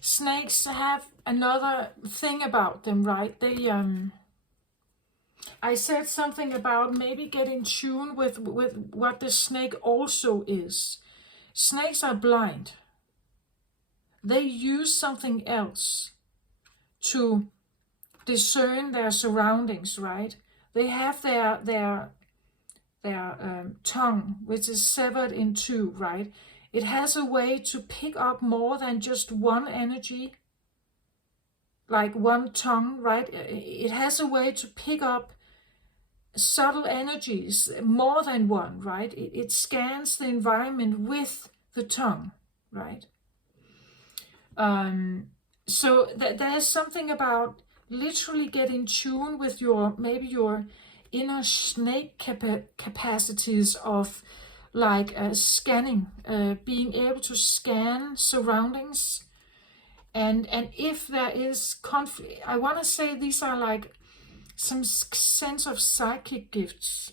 snakes have another thing about them, right? They I said something about maybe getting tuned with what the snake also is. Snakes are blind. They use something else to discern their surroundings, right? They have their tongue, which is severed in two, right? It has a way to pick up more than just one energy, like one tongue, right? It has a way to pick up subtle energies, more than one, right? It scans the environment with the tongue, right? So there's something about literally getting tuned with maybe your inner snake capacities of like scanning, being able to scan surroundings. And if there is conflict, I want to say these are like some sense of psychic gifts.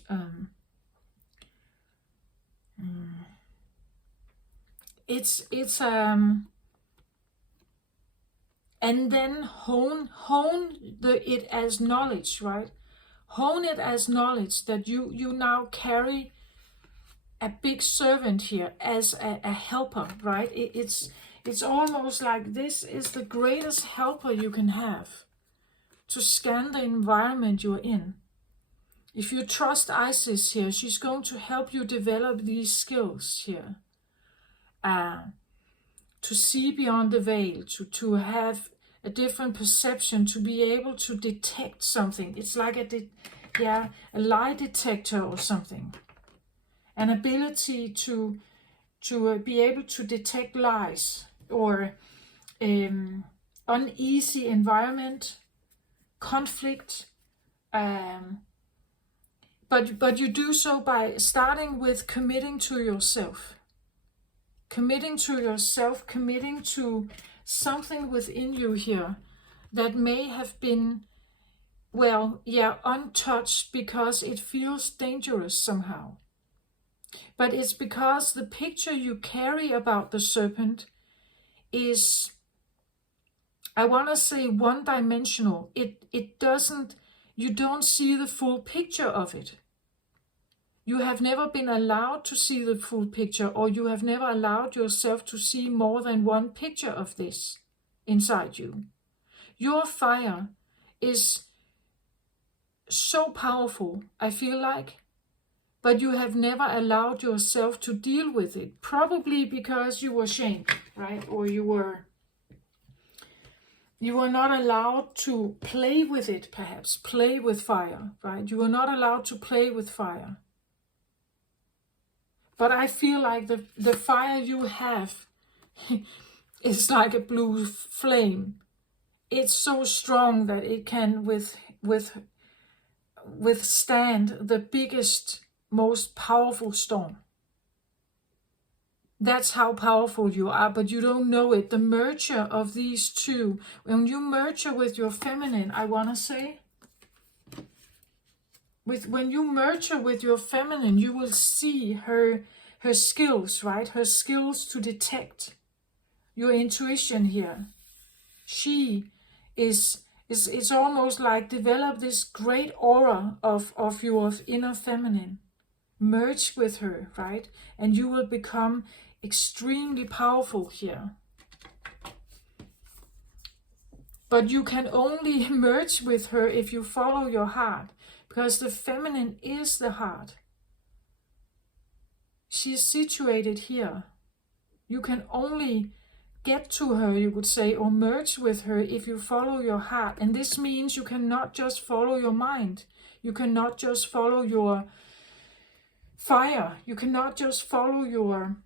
It's and then hone it as knowledge, right? Hone it as knowledge that you now carry a big servant here as a helper, right? It's almost like this is the greatest helper you can have to scan the environment you're in. If you trust Isis here, she's going to help you develop these skills here. To see beyond the veil, to have a different perception, to be able to detect something. It's like a lie detector or something. An ability to be able to detect lies or uneasy environment, conflict, but But you do so by starting with committing to yourself. Committing to yourself, committing to something within you here that may have been, well, yeah, untouched because it feels dangerous somehow. But it's because the picture you carry about the serpent is, I want to say, one-dimensional. It doesn't, you don't see the full picture of it. You have never been allowed to see the full picture, or you have never allowed yourself to see more than one picture of this inside you. Your fire is so powerful, I feel like, but you have never allowed yourself to deal with it, probably because you were ashamed, right? Or you were not allowed to play with it, perhaps, play with fire, right? You were not allowed to play with fire. But I feel like the fire you have is like a blue flame. It's so strong that it can withstand the biggest, most powerful storm. That's how powerful you are, but you don't know it. The merger of these two, when you merge with your feminine, I want to say, when you merge with your feminine, you will see her skills, right? Her skills to detect your intuition here. She is it's almost like develop this great aura of your inner feminine. Merge with her, right? And you will become extremely powerful here. But you can only merge with her if you follow your heart, because the feminine is the heart. She is situated here. You can only get to her, you could say, or merge with her if you follow your heart. And this means you cannot just follow your mind. You cannot just follow your fire. You cannot just follow your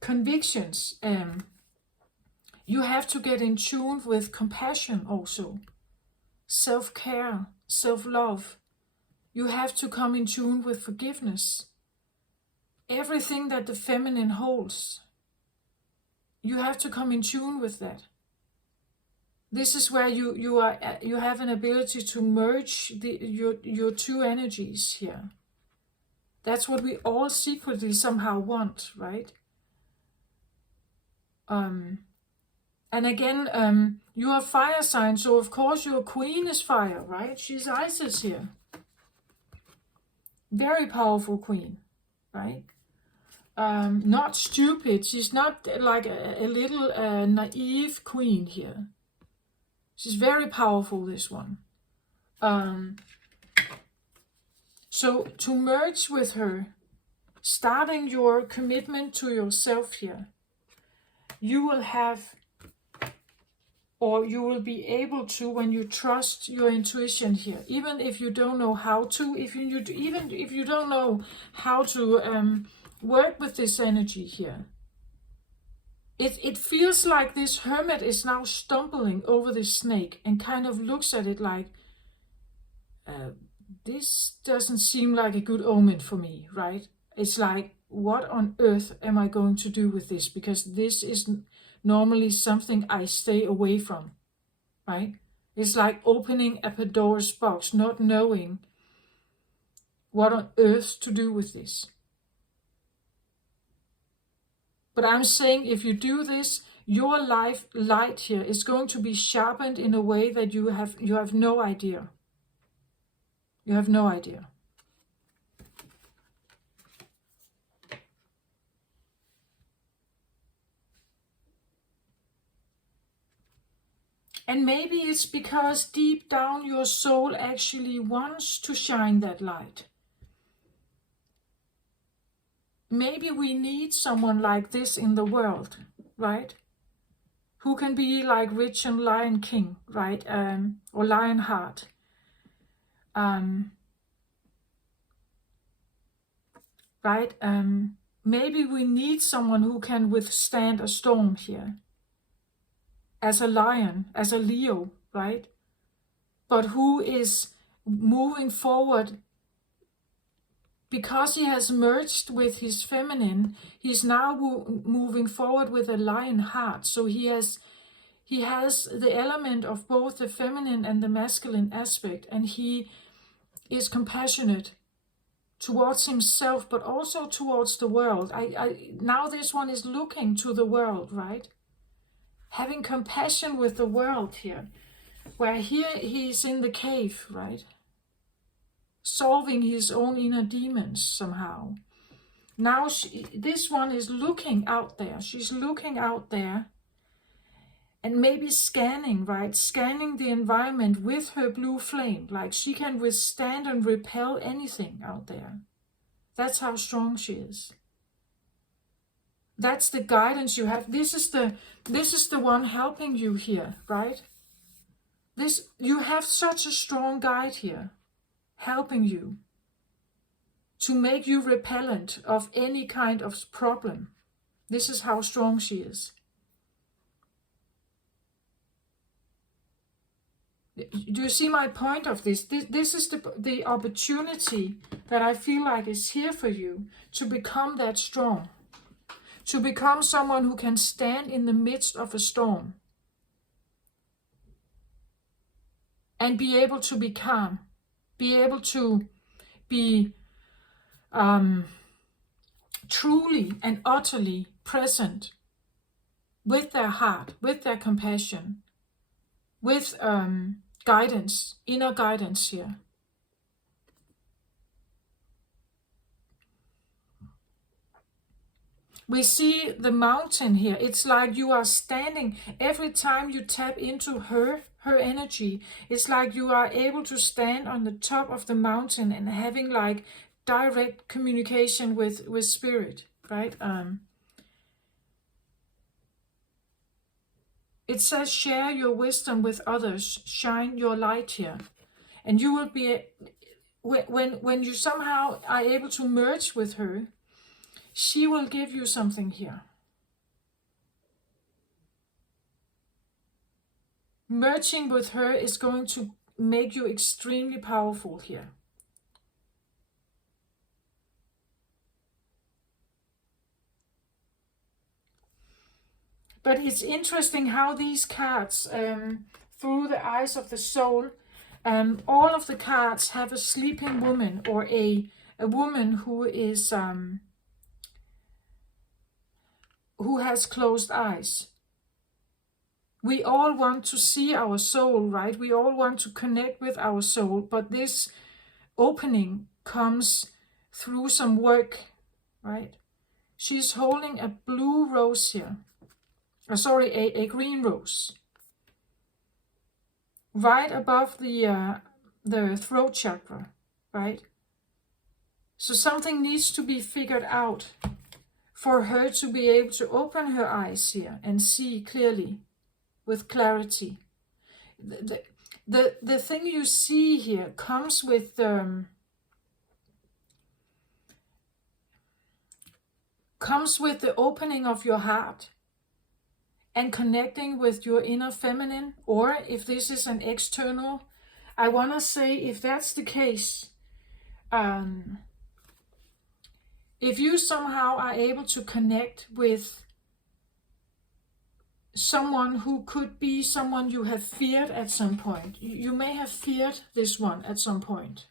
convictions. You have to get in tune with compassion also. Self-care, self-love. You have to come in tune with forgiveness. Everything that the feminine holds, you have to come in tune with that. This is where you have an ability to merge your two energies here. That's what we all secretly somehow want, right? And again, you are fire sign, so of course your queen is fire, right? She's Isis here. Very powerful queen, right? Not stupid. She's not like a little naive queen here. She's very powerful, this one. So to merge with her, starting your commitment to yourself here, you will have, or you will be able to, when you trust your intuition here, even if you don't know how to, even if you don't know how to work with this energy here. It feels like this hermit is now stumbling over this snake and kind of looks at it like, this doesn't seem like a good omen for me, right? It's like, what on earth am I going to do with this? Because this is normally something I stay away from, right? It's like opening a Pandora's box, not knowing what on earth to do with this. But I'm saying, if you do this, your light here is going to be sharpened in a way that you have no idea. You have no idea. And maybe it's because deep down your soul actually wants to shine that light. Maybe we need someone like this in the world, right? Who can be like Richard Lion King, right? Or Lionheart. Right? Maybe we need someone who can withstand a storm here. As a lion, as a Leo, right? But who is moving forward. Because he has merged with his feminine, he's now moving forward with a lion heart. So he has the element of both the feminine and the masculine aspect, and he is compassionate towards himself, but also towards the world. Now this one is looking to the world, right? Having compassion with the world here, where here he's in the cave, right? Solving his own inner demons somehow. Now this one is looking out there. She's looking out there and maybe scanning, right? Scanning the environment with her blue flame. Like she can withstand and repel anything out there. That's how strong she is. That's the guidance you have. This is the one helping you here, right? You have such a strong guide here, helping you to make you repellent of any kind of problem. This is how strong she is. Do you see my point of this? This is the opportunity that I feel like is here for you to become that strong, to become someone who can stand in the midst of a storm and be able to be calm, be able to be truly and utterly present with their heart, with their compassion, with guidance, inner guidance here. We see the mountain here. It's like you are standing, every time you tap into her energy, it's like you are able to stand on the top of the mountain and having like direct communication with spirit, right? It says, share your wisdom with others, shine your light here. And you will be, when you somehow are able to merge with her, she will give you something here. Merging with her is going to make you extremely powerful here. But it's interesting how these cards, through the eyes of the soul, all of the cards have a sleeping woman or a woman who is who has closed eyes. We all want to see our soul, right? We all want to connect with our soul, but this opening comes through some work, right? She's holding a blue rose here. A green rose. Right above the throat chakra, right? So something needs to be figured out for her to be able to open her eyes here and see clearly, with clarity. The thing you see here comes with the opening of your heart and connecting with your inner feminine, or if this is an external, I want to say, if that's the case, if you somehow are able to connect with someone who could be someone you have feared at some point, you may have feared this one at some point.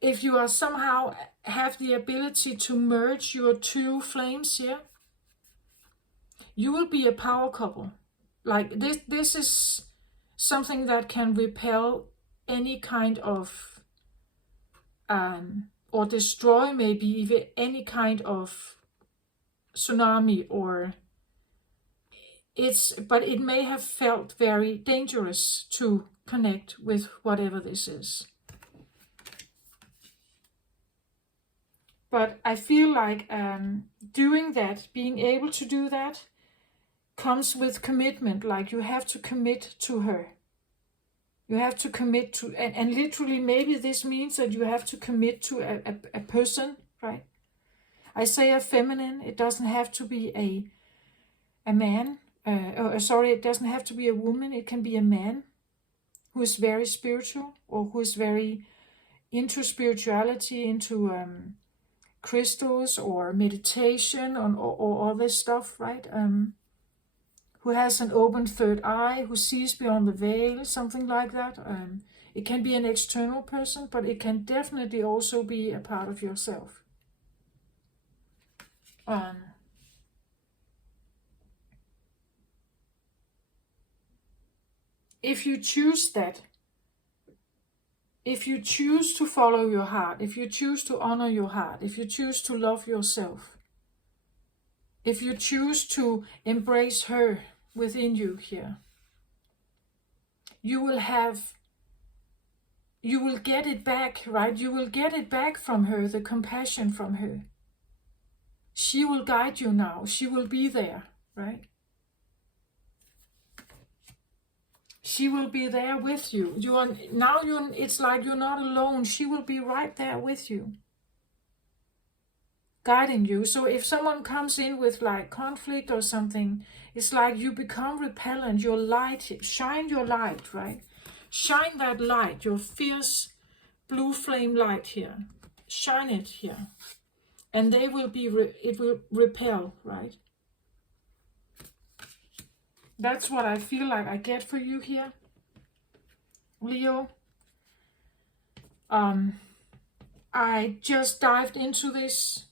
If you are somehow have the ability to merge your two flames here, you will be a power couple. Like this is something that can repel any kind of or destroy maybe even any kind of tsunami, or but it may have felt very dangerous to connect with whatever this is. But I feel like doing that, being able to do that, comes with commitment. Like you have to commit to her. You have to commit to, and literally maybe this means that you have to commit to a person, right? I say a feminine, it doesn't have to be a man. It doesn't have to be a woman, it can be a man. who is very spiritual, or who is very into spirituality, into crystals or meditation or all this stuff, right? Who has an open third eye, who sees beyond the veil, something like that. It can be an external person, but it can definitely also be a part of yourself. If you choose that, if you choose to follow your heart, if you choose to honor your heart, if you choose to love yourself, if you choose to embrace her within you here, you will get it back, right? You will get it back from her, the compassion from her. She will guide you now. She will be there, right? She will be there with you. It's like you're not alone. She will be right there with you, guiding you. So if someone comes in with like conflict or something, it's like you become repellent. Your light, shine your light, right? Shine that light, your fierce blue flame light here. Shine it here. And they will be, it will repel, right? That's what I feel like I get for you here, Leo. I just dived into this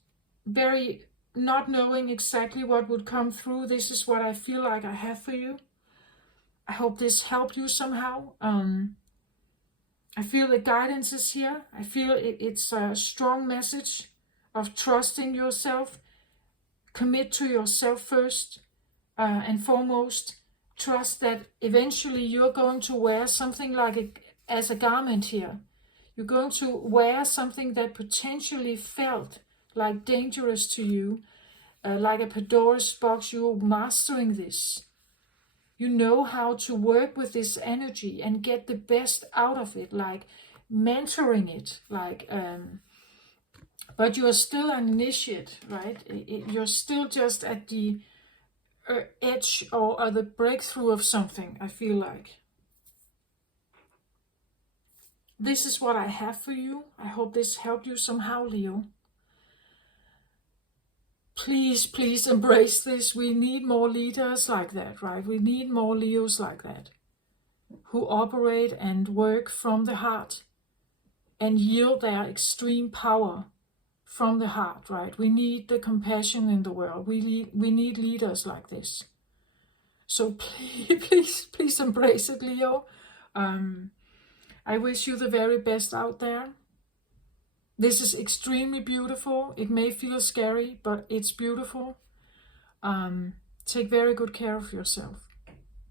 very not knowing exactly what would come through. This is what I feel like I have for you. I hope this helped you somehow. I feel the guidance is here. I feel it's a strong message of trusting yourself. Commit to yourself first and foremost. Trust that eventually you're going to wear something as a garment here. You're going to wear something that potentially felt like dangerous to you, like a Pandora's box. You're mastering this. You know how to work with this energy and get the best out of it, like mentoring it, but you're still an initiate, right? You're still just at the edge or the breakthrough of something, I feel like. This is what I have for you. I hope this helped you somehow, Leo. Please, please embrace this. We need more leaders like that, right? We need more Leos like that, who operate and work from the heart and yield their extreme power from the heart, right? We need the compassion in the world. We need leaders like this. So please embrace it, Leo. I wish you the very best out there. This is extremely beautiful. It may feel scary, but it's beautiful. Take very good care of yourself.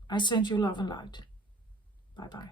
I send you love and light. Bye-bye.